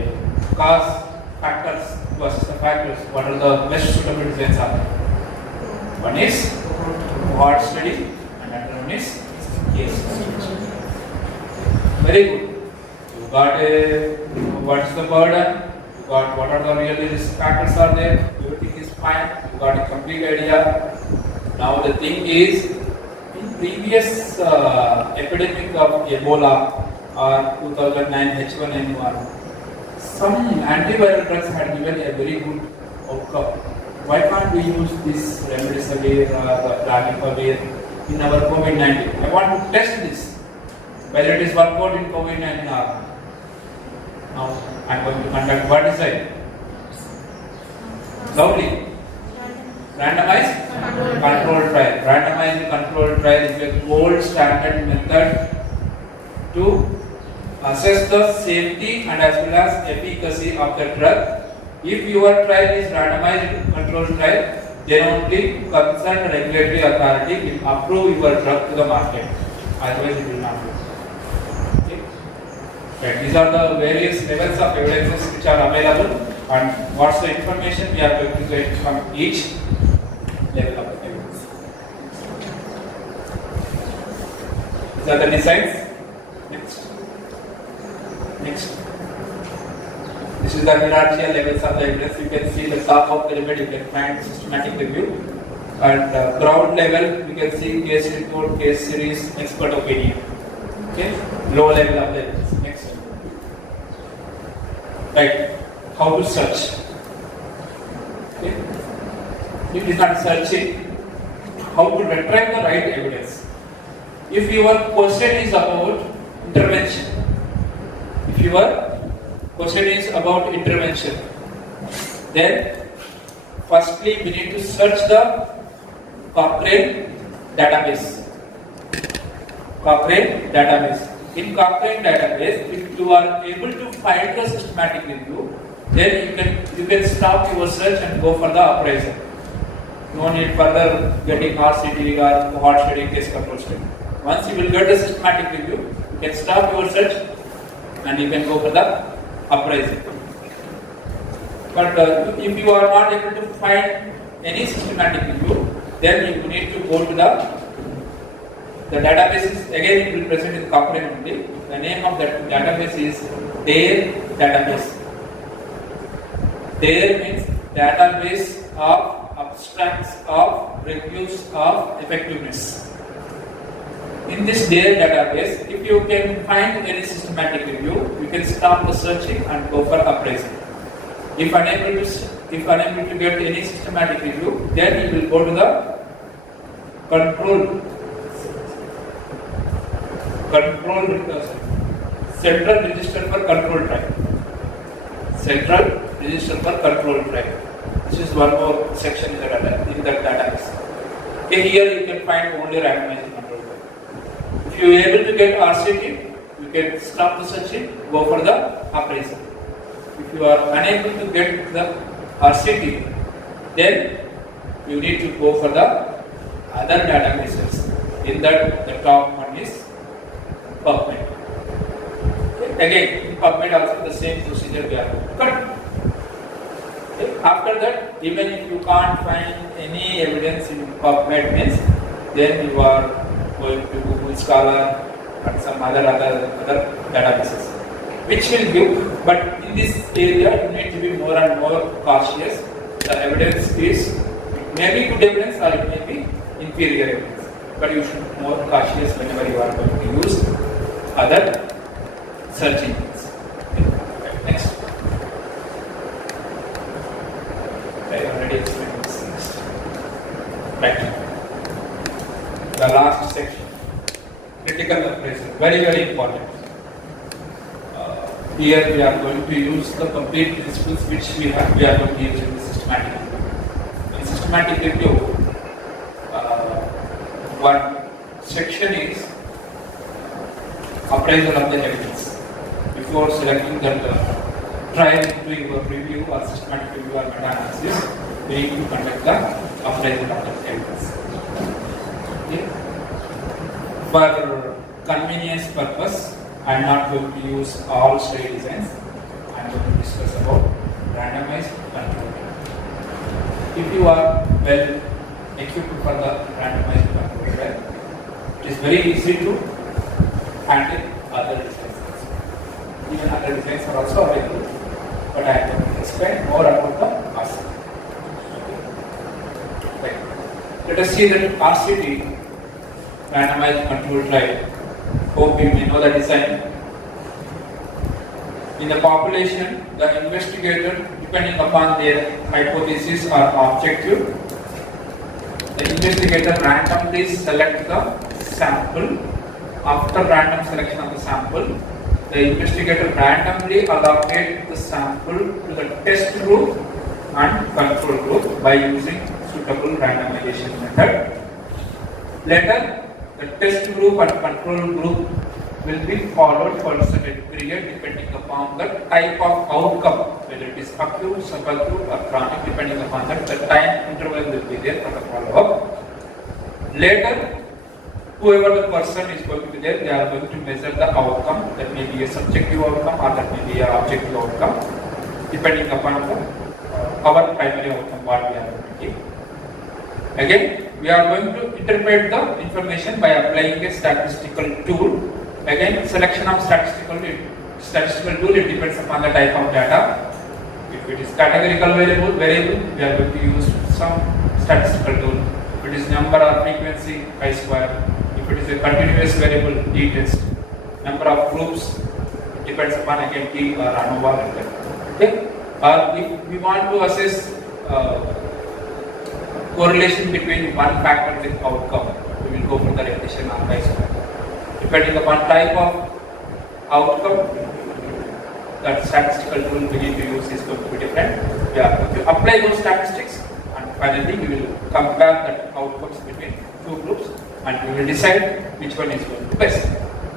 cause factors versus the factors. What are the best suitable designs are there? One is cohort study and another one is case study. Very good. You got a, what's the burden? You got what are the really risk factors are there, everything is fine, you got a complete idea. Now the thing is, in previous epidemic of Ebola or 2009 H1N1, some antiviral drugs had given a very good outcome. Why can't we use this remdesivir or plagiarizumab in our COVID-19? I want to test this, whether it is worked out in COVID-19 or not. Now I am going to conduct what is it? Lovely. Randomized controlled trial. Randomized controlled trial is a gold standard method to assess the safety and as well as efficacy of the drug. If your trial is randomized controlled trial, then only concerned regulatory authority will approve your drug to the market. Otherwise, it will not be. Okay. Right. These are the various levels of evidences which are available, and what's the information we are going to get from each level of evidence. These are the designs. Next. This is the hierarchical levels of the evidence. You can see the top of the pyramid, you can find systematic review. And ground level, you can see case report, case series, expert opinion. Okay. Low level of the evidence. Next. Right. How to search. Okay. It is not searching. How to retrieve the right evidence. If your question is about intervention, if your question is about intervention, then firstly we need to search the Cochrane database. Cochrane database. In Cochrane database, if you are able to find the systematic review, then you can stop your search and go for the appraisal. No need further getting RCT or cohort study, case control study. Once you will get the systematic review, you can stop your search and you can go for the appraisal. But if you are not able to find any systematic review, then you need to go to the database is again it will present in Cochrane only. The name of that database is DARE database. DARE means database of abstracts of reviews of effectiveness. In this DARE database, if you can find any systematic review, you can stop the searching and go for appraisal. If unable to get any systematic review, then you will go to the Central Register for Control Trial. Central Register for Control Trial. This is one more section in that database. Okay, here you can find only randomized control trial. If you are able to get RCT, you can stop the searching, go for the appraisal. If you are unable to get the RCT, then you need to go for the other databases. In that, the top one is PubMed. Okay. Again, in PubMed also the same procedure we are going. Okay. After that, even if you can't find any evidence in PubMed means, then you are going to Google Scholar and some other databases, which will give. But in this area, you need to be more and more cautious. The evidence is, it may be good evidence or it may be inferior evidence. But you should be more cautious whenever you are going to use other search engines. Okay. Next. I already explained this next. Right. The last section. Critical appraisal. Very, very important. Here we are going to use the complete principles which we are going to use in the systematic review. In systematic review, one section is appraisal of the evidence. Before selecting that trial into your review or systematic review or meta-analysis, we need to conduct the appraisal of the evidence. Okay. For convenience purpose, I am not going to use all study designs. I am going to discuss about randomized control. If you are well equipped for the randomized control trial, it is very easy to handle other designs. Even other designs are also available, but I am going to explain more about the RCT. Right. Let us see that RCT, randomized controlled trial. Hope you may know the design. In the population, the investigator, depending upon their hypothesis or objective, the investigator randomly select the sample. After random selection of the sample, the investigator randomly allocate the sample to the test group and control group by using suitable randomization method. Later, the test group and control group will be followed for a certain period depending upon the type of outcome, whether it is acute, subacute or chronic. Depending upon that, the time interval will be there for the follow-up. Later, whoever the person is going to be there, they are going to measure the outcome. That may be a subjective outcome or that may be an objective outcome, depending upon our primary outcome what we are going to give. Again, we are going to interpret the information by applying a statistical tool. Again, selection of statistical tool, it depends upon the type of data. If it is categorical variable, we are going to use some statistical tool. If it is number or frequency, chi-square. If it is a continuous variable, t-test. Number of groups, it depends upon again t or ANOVA like that. Okay? Or if we want to assess correlation between one factor with outcome, we will go for the repetition or chi-square. Depending upon type of outcome, that statistical tool we need to use is going to be different. We are going to apply those statistics, and finally we will compare the outcomes between two groups and we will decide which one is going to be best.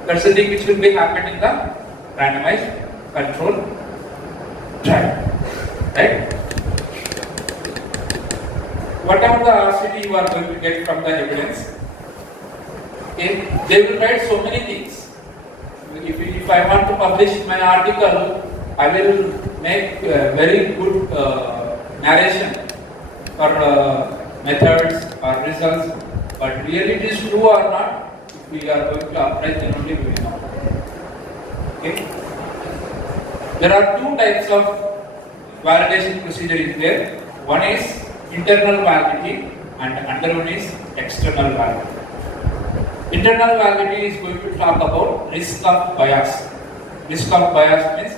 That's the thing which will be happening in the randomized control trial. Right? Whatever the RCT you are going to get from the evidence, okay, they will write so many things. If I want to publish my article, I will make very good narration or methods or results. But really it is true or not, if we are going to apply, then only we will know. Okay? There are two types of validation procedure in there. One is internal validity and another one is external validity. Internal validity is going to talk about risk of bias. Risk of bias means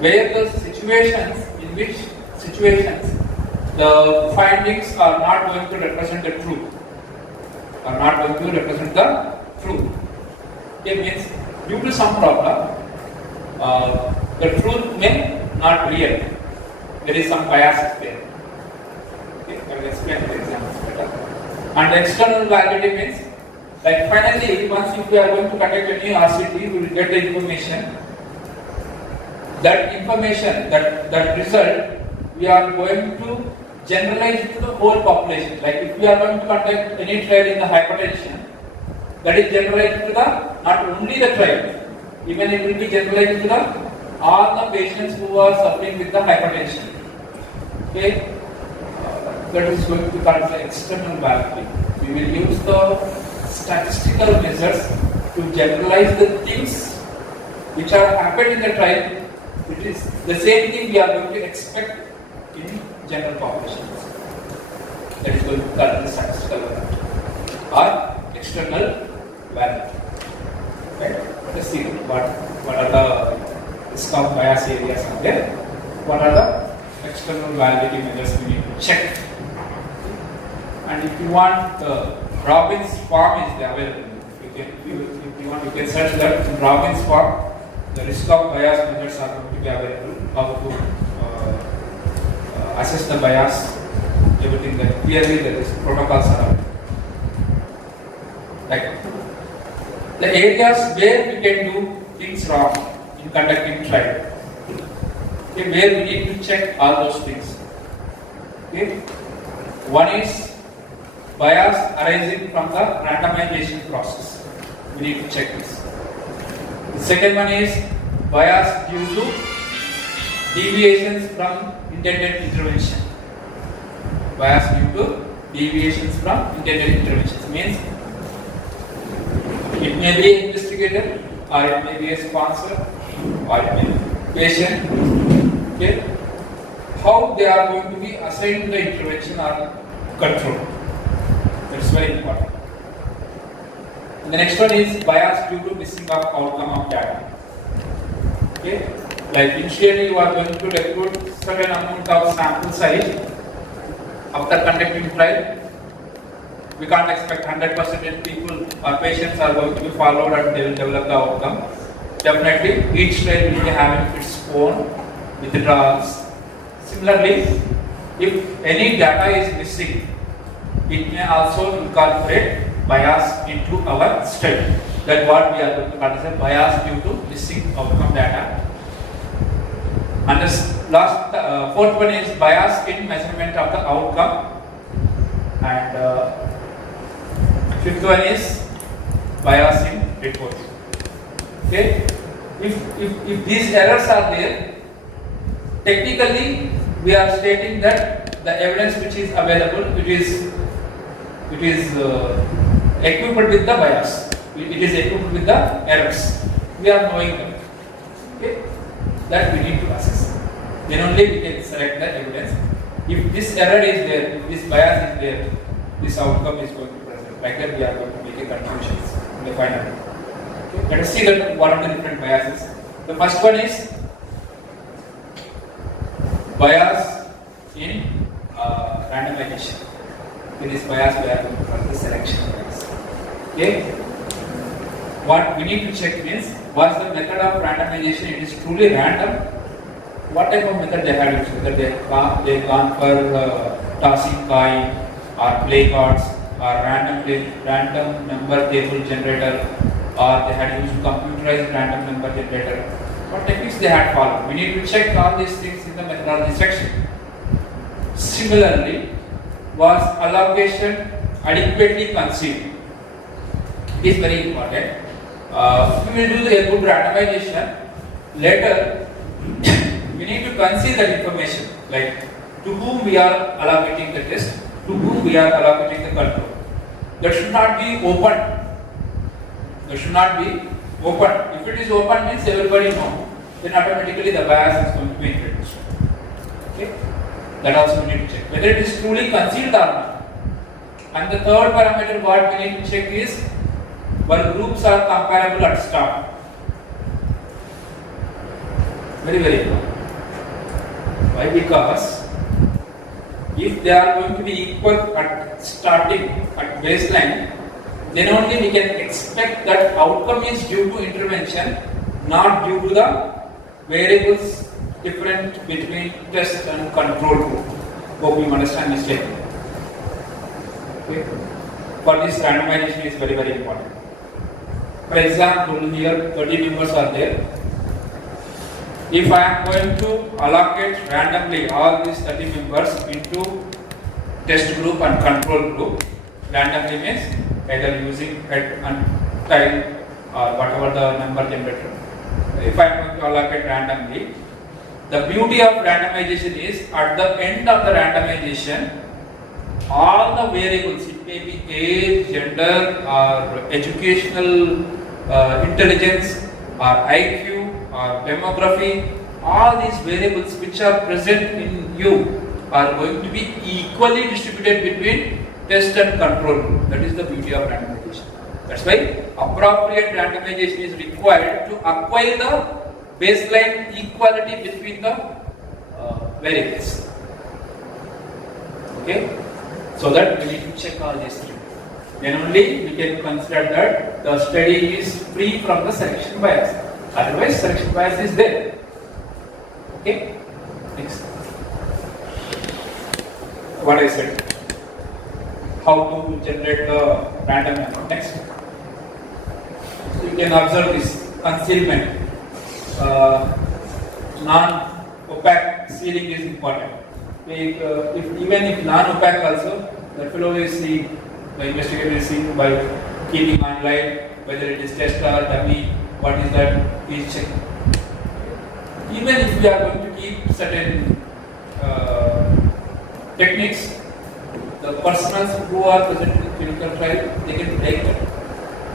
where the situations the findings are not going to represent the truth. It means due to some problem, the truth may not be real. There is some bias there. Okay, I will explain the examples better. And the external validity means, like finally, once if we are going to conduct any RCT, we will get the information. That information, that result, we are going to generalize to the whole population. Like if we are going to conduct any trial in the hypertension, that is generalized to the not only the trial, even it will be generalized to the all the patients who are suffering with the hypertension. Okay, that is going to be called the external validity. We will use the statistical measures to generalize the things which are happened in the trial. It is the same thing we are going to expect in general populations. That is going to be called the statistical validity or external validity. Right? Let's see what are the risk of bias areas are there. What are the external validity measures we need to check. And if you want, Robbins form is available. If you want, you can search that in Robbins form. The risk of bias measures are going to be available. How to assess the bias, everything that clearly there is protocols are available. Like the areas where we can do things wrong in conducting trial. Okay, where we need to check all those things. Okay. One is bias arising from the randomization process. We need to check this. The second one is bias due to deviations from intended intervention. Bias due to deviations from intended interventions means it may be an investigator or it may be a sponsor or it may be patient, okay, how they are going to be assigned to the intervention or control. That's very important. And the next one is bias due to missing of outcome of data. Okay, like initially you are going to recruit certain amount of sample size after conducting trial. We can't expect 100% people or patients are going to be followed and they will develop the outcome. Definitely, each trial will be having its own withdrawals. Similarly, if any data is missing, it may also incorporate bias into our study. That's what we are going to call as a bias due to missing outcome data. And the fourth one is bias in measurement of the outcome. And fifth one is bias in report. Okay, if these errors are there, technically we are stating that the evidence which is available, it is equipped with the bias. It is equipped with the errors. We are knowing that. Okay, that we need to assess. Then only we can select the evidence. If this error is there, if this bias is there, this outcome is going to present. Like that, we are going to make a conclusions in the final. Okay. Let us see that what are the different biases. The first one is bias in randomization. In this bias, we are going to call the selection bias. Okay. What we need to check is, was the method of randomization, it is truly random? What type of method they had used? Whether they gone for tossing coin or play cards or random number table generator, or they had used computerized random number generator. What techniques they had followed? We need to check all these things in the methodology section. Similarly, was allocation adequately conceived? It is very important. We will do a good randomization. Later, we need to conceive that information, like to whom we are allocating the test, to whom we are allocating the control. That should not be open. That should not be open. If it is open, means everybody knows. Then automatically the bias is going to be introduced. Okay? That also we need to check whether it is truly concealed or not. And the third parameter what we need to check is whether groups are comparable at start. Very, very important. Why? Because if they are going to be equal at starting, at baseline, then only we can expect that outcome is due to intervention, not due to the variables different between test and control group. Hope you understand this statement. Okay. For this randomization is very, very important. For example, here 30 members are there. If I am going to allocate randomly all these 30 members into test group and control group, randomly means either using head and tail or whatever the number generator. If I am going to allocate randomly, the beauty of randomization is at the end of the randomization, all the variables, it may be age, gender, or educational intelligence, or IQ, or demography, all these variables which are present in you are going to be equally distributed between test and control group. That is the beauty of randomization. That's why appropriate randomization is required to acquire the baseline equality between the variables. Okay? So that we need to check all these three. Then only we can consider that the study is free from the selection bias. Otherwise, selection bias is there. Okay? Next. What I said. How to generate the random number. Next. So you can observe this concealment. Non-opaque sealing is important. Even if non-opaque also, the fellow is seen, the investigator is seen by keeping online whether it is test or dummy, what is that, he is checking. Even if we are going to keep certain techniques, the persons who are present in clinical trial, they can break them.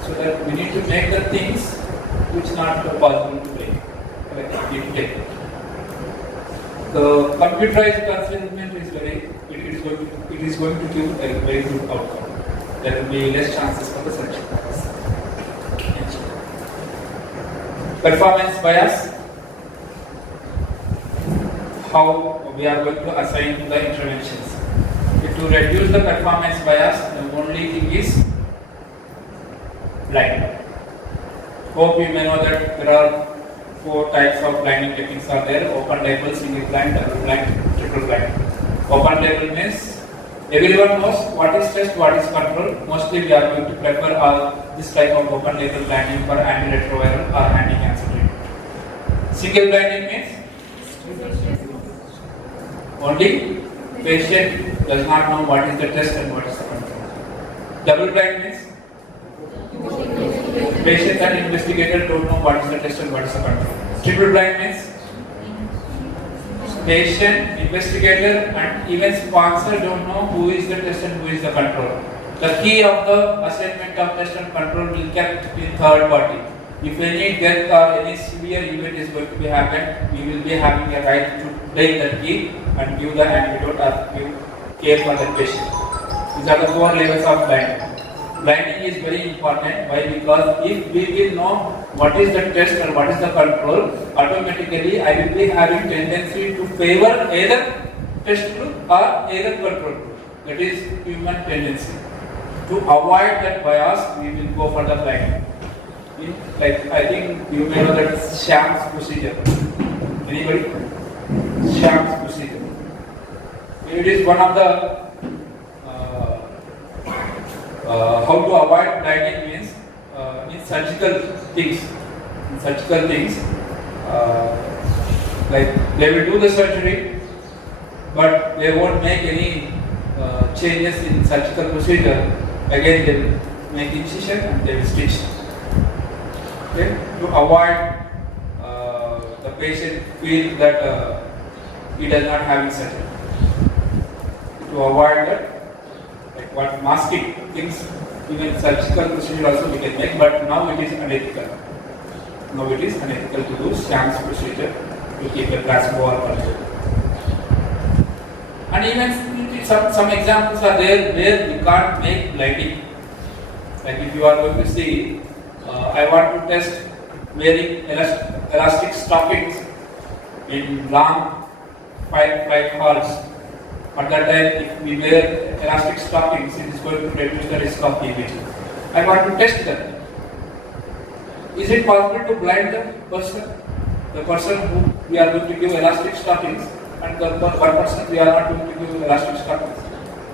So that we need to make the things which not possible to break. For need to take. The computerized consignment is it is going to give a very good outcome. There will be less chances for the selection. Performance bias. How we are going to assign the interventions. To reduce the performance bias, the only thing is blinding. Hope you may know that there are 4 types of blinding techniques are there: open label, single blind, double blind, triple blind. Open label means everyone knows what is test, what is control. Mostly we are going to prefer this type of open label blinding for antiretroviral or anti-cancer treatment. Single blinding means only patient does not know what is the test and what is the control. Double blind means patient and investigator don't know what is the test and what is the control. Triple blind means patient, investigator and even sponsor don't know who is the test and who is the control. The key of the assignment of test and control will be kept in third party. If any death or any severe event is going to be happen, we will be having a right to play that key and give the antidote or give care for the patient. These are the 4 levels of blinding. Blinding is very important. Why? Because if we will know what is the test or what is the control, automatically I will be having tendency to favor either test group or either control group. That is human tendency. To avoid that bias, we will go for the blinding. Like I think you may know that shams procedure. Anybody? Shams procedure. It is one of the how to avoid blinding means in surgical things. Like they will do the surgery, but they won't make any changes in surgical procedure. Again, they will make incision and they will stitch. Okay? To avoid the patient feel that he does not have surgery. To avoid that, like what masking things, even surgical procedure also we can make, but now it is unethical. Now it is unethical to do shams procedure to keep the placebo or control. And even some examples are there where we can't make blinding. Like if you are going to see, I want to test wearing elastic stockings in long flight halls. At that time, if we wear elastic stockings, it is going to reduce the risk of bleeding. I want to test that. Is it possible to blind the person? The person who we are going to give elastic stockings and the one person we are not going to give elastic stockings.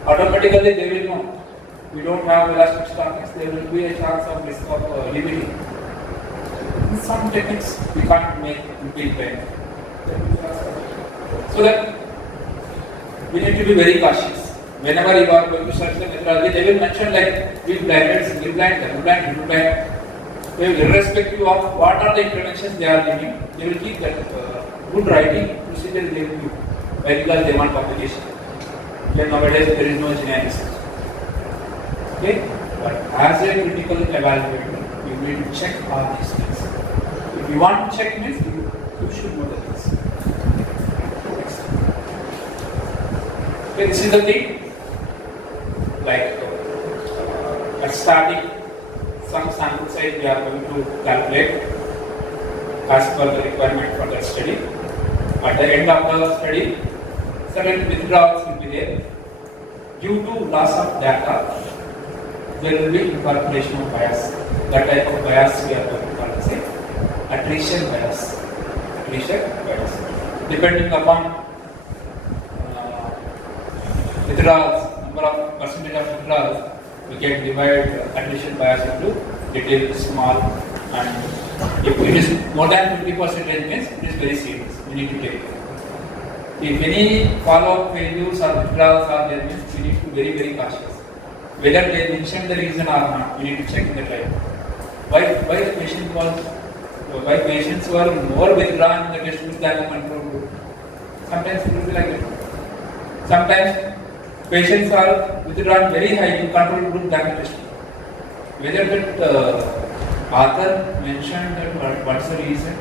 Automatically they will know. We don't have elastic stockings, there will be a chance of risk of bleeding. Some techniques we can't make complete blind. So that we need to be very cautious. Whenever you are going to search the methodology, they will mention like we blinded, single blind, double blind, triple blind. Irrespective of what are the interventions they are giving, they will keep that good writing procedure they will do. Why? Because they want publication. Then nowadays there is no generic research. Okay? But as a critical evaluator, you need to check all these things. If you want to check means you should know the things. Okay, this is the thing. Like at starting, some sample size we are going to calculate as per the requirement for that study. At the end of the study, certain withdrawals will be there. Due to loss of data, there will be incorporation of bias. That type of bias we are going to call as attrition bias. Depending upon withdrawals, number of percentage of withdrawals, we can divide attrition bias into little, small, and if it is more than 50% means it is very serious. We need to take it. If any follow-up failures or withdrawals are there, means we need to be very, very cautious. Whether they mention the reason or not, we need to check in the trial. Why patients were more withdrawn in the test group than the control group? Sometimes it will be like that. Sometimes patients are withdrawn very high in control group than the test group. Whether that author mentioned that what's the reason?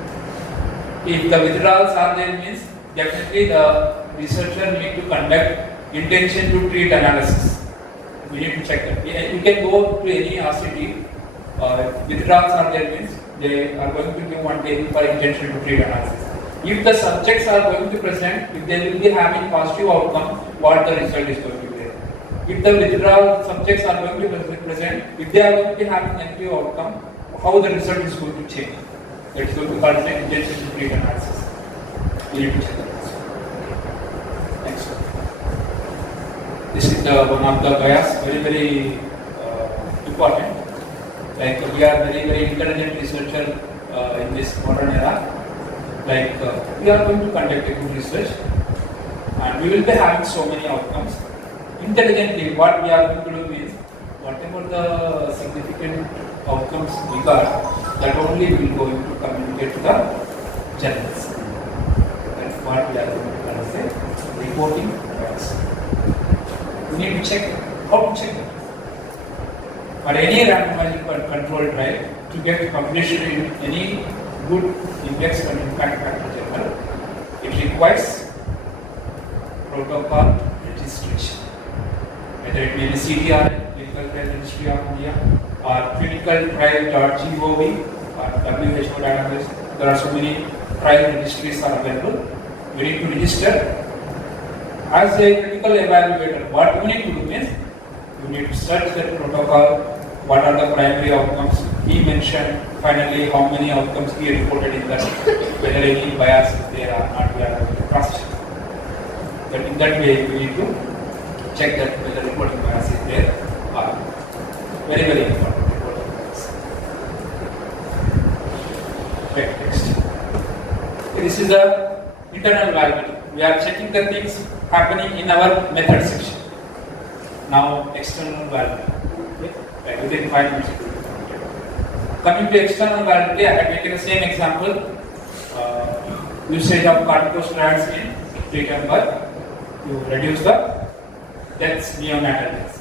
If the withdrawals are there means definitely the researcher need to conduct intention to treat analysis. We need to check that. You can go to any RCT. Withdrawals are there means they are going to give one table for intention to treat analysis. If the subjects are going to present, if they will be having positive outcome, what the result is going to be there. If the withdrawal subjects are going to present, if they are going to be having negative outcome, how the result is going to change. That is going to call the intention to treat analysis. We need to check that. Next one. This is one of the bias, very important. Like we are very intelligent researcher in this modern era. Like we are going to conduct a good research, and we will be having so many outcomes. Intelligently, what we are going to do is whatever the significant outcomes we got, that only we will going to communicate to the journalists. That's what we are going to call as a reporting bias. We need to check how to check it. For any randomized controlled trial to get published in any good index and impact factor journal, it requires protocol registration. Whether it be the CTR, Clinical Trial Registry of India, or clinicaltrial.gov or WHO database, there are so many trial registries are available. We need to register. As a critical evaluator, what you need to do is, you need to search the protocol, what are the primary outcomes he mentioned, finally how many outcomes he reported in that, whether any bias is there or not, we are going to cross-check. But in that way, we need to check that whether reporting bias is there or very important reporting bias. Right, next. This is the internal validity. We are checking the things happening in our method section. Now, external validity. Right, within 5 minutes. Coming to external validity, I have taken the same example. Usage of corticosteroids in preterm birth to reduce the deaths, neonatal deaths.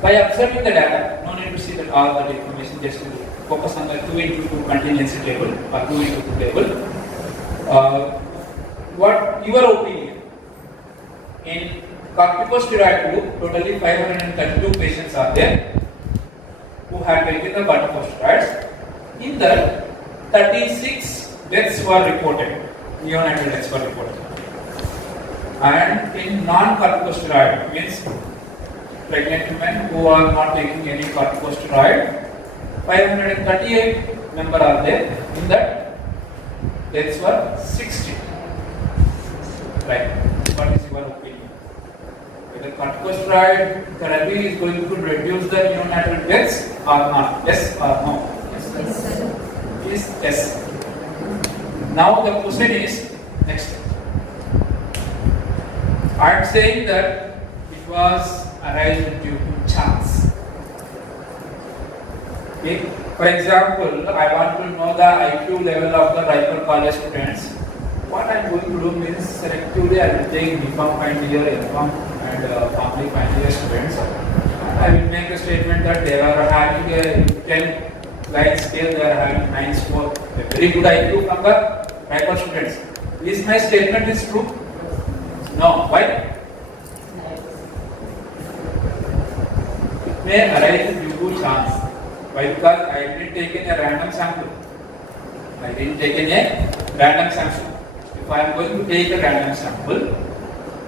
By observing the data, no need to see that all the information, just to focus on the 2:2 contingency table or 2:2 table. What your opinion? In corticosteroid group, totally 532 patients are there who had taken the corticosteroids. In that, 36 deaths were reported, neonatal deaths were reported. And in non-corticosteroid, means pregnant women who are not taking any corticosteroid, 538 number are there. In that, deaths were 60. Right? What is your opinion? Whether corticosteroid therapy is going to reduce the neonatal deaths or not? Yes or no? Yes. Now the question is next. I am saying that it was arised due to chance. Okay. For example, I want to know the IQ level of the riper college students. What I am going to do means selectively I will take BCom final year, MCom and family final year students. I will make a statement that they are having a 10 line scale, they are having 9 score, a very good IQ from the riper students. Is my statement is true? No. Why? It may arise due to chance. Why? Because I didn't take a random sample. If I am going to take a random sample,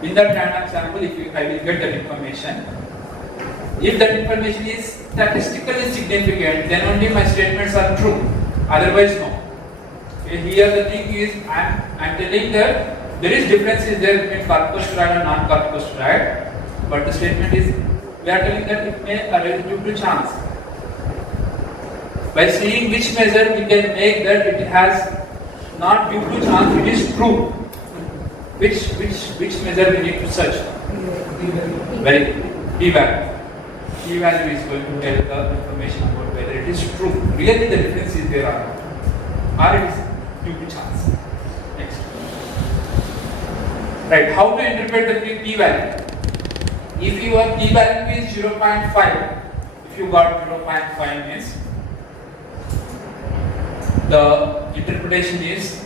in that random sample, I will get that information. If that information is statistically significant, then only my statements are true. Otherwise, no. Okay, here the thing is, I am telling that there is differences there between corticosteroid and non-corticosteroid, but the statement is, we are telling that it may arise due to chance. By seeing which measure we can make that it has not due to chance, it is true. Which measure we need to search? Very p-value. P-value is going to tell the information about whether it is true. Really the difference is there or not. Or it is due to chance. Next. Right, how to interpret the p-value? If your p-value is 0.5, if you got 0.5 means the interpretation is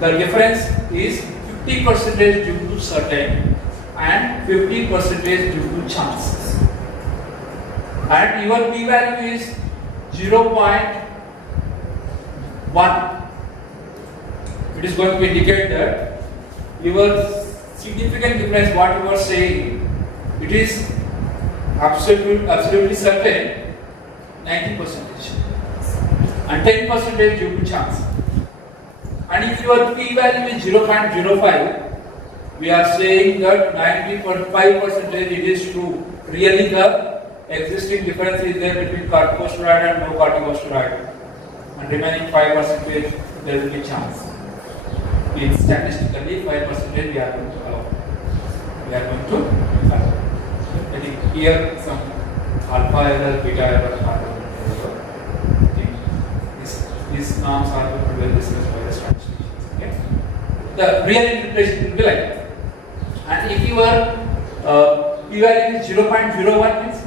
The difference is 50% due to certain and 50% due to chances. And your p-value is 0.1. It is going to indicate that your significant difference, what you are saying, it is absolutely certain 90% and 10% due to chance. And if your p-value is 0.05, we are saying that 90.5% it is true. Really the existing difference is there between corticosteroid and no corticosteroid. And remaining 5% there will be chance. In statistically 5% we are going to allow. We are going to allow. I think here some alpha error, beta error are going to these norms are going to be well discussed by the statisticians. Okay? The real interpretation will be like that. And if your p-value is 0.01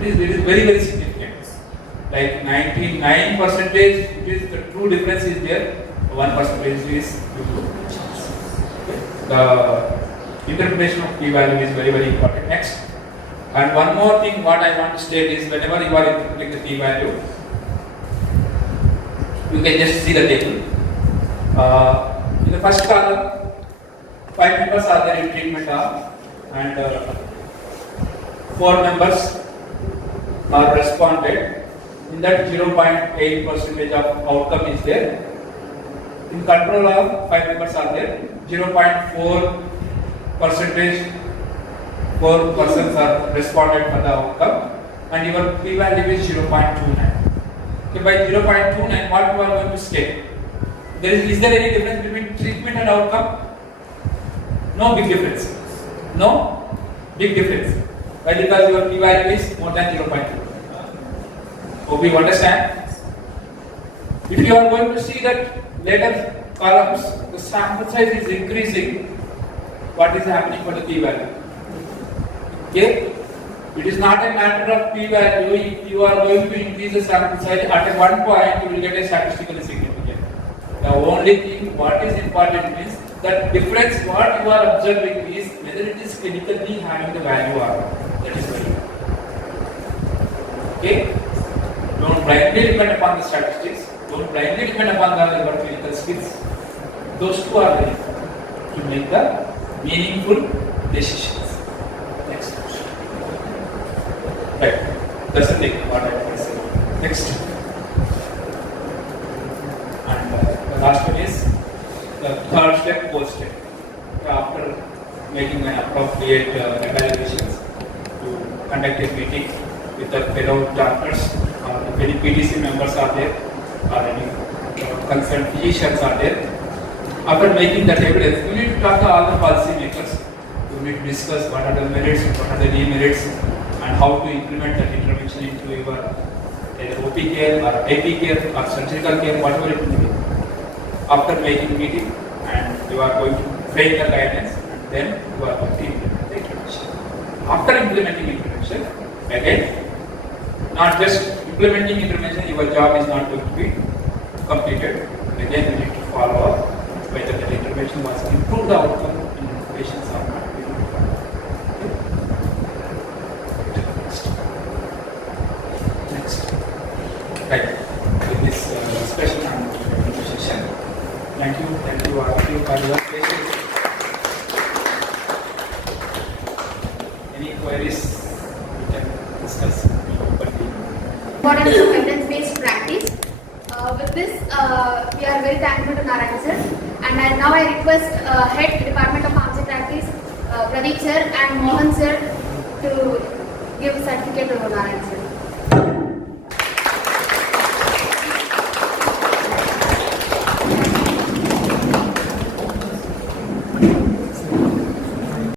means it is very very significant. Like 99% it is the true difference is there, 1% is due to chance. Okay? The interpretation of p-value is very very important. Next, and one more thing what I want to state is whenever you are interpreting the p-value, you can just see the table. In the first column, 5 members are there in treatment arm and 4 members are responded. In that 0.8% of outcome is there. In control arm, 5 members are there. 0.4% 4 persons are responded for the outcome, and your p-value is 0.29. Okay, by 0.29, what you are going to state? Is there any difference between treatment and outcome? No big difference. No big difference. Why? Because your p-value is more than 0.2. Hope you understand. If you are going to see that later columns, the sample size is increasing, what is happening for the p-value? Okay? It is not a matter of p-value. If you are going to increase the sample size, at one point you will get a statistically significant. The only thing what is important is that difference what you are observing is whether it is clinically having the value or not. That is very important. Okay? Don't blindly depend upon the statistics. Don't blindly depend upon your clinical skills. Those two are very important to make the meaningful decisions. Next. Right. That's the thing what I can say. Next. And the last one is the third step, post step. After making an appropriate evaluations, to conduct a meeting with the fellow doctors, if any PTC members are there, or any concerned physicians are there. After making that evidence, you need to talk to all the policy makers. You need to discuss what are the merits, what are the demerits, and how to implement that intervention into your OP care or AP care or surgical care, whatever it may be. After making meeting, and you are going to frame the guidance, and then you are going to implement the intervention. After implementing intervention, again, not just implementing intervention, your job is not going to be completed. Again, you need to follow up whether the intervention was improved the outcome in patients or not. Next. Right. With this discussion on nutrition. Thank you all of you for your patience. Any queries we can discuss openly. Importance of evidence-based practice. With this, we are very thankful to Narayan sir. And now I request Head Department of Pharmacy Practice, Pradeep sir and Mohan sir to give certificate to Narayan sir.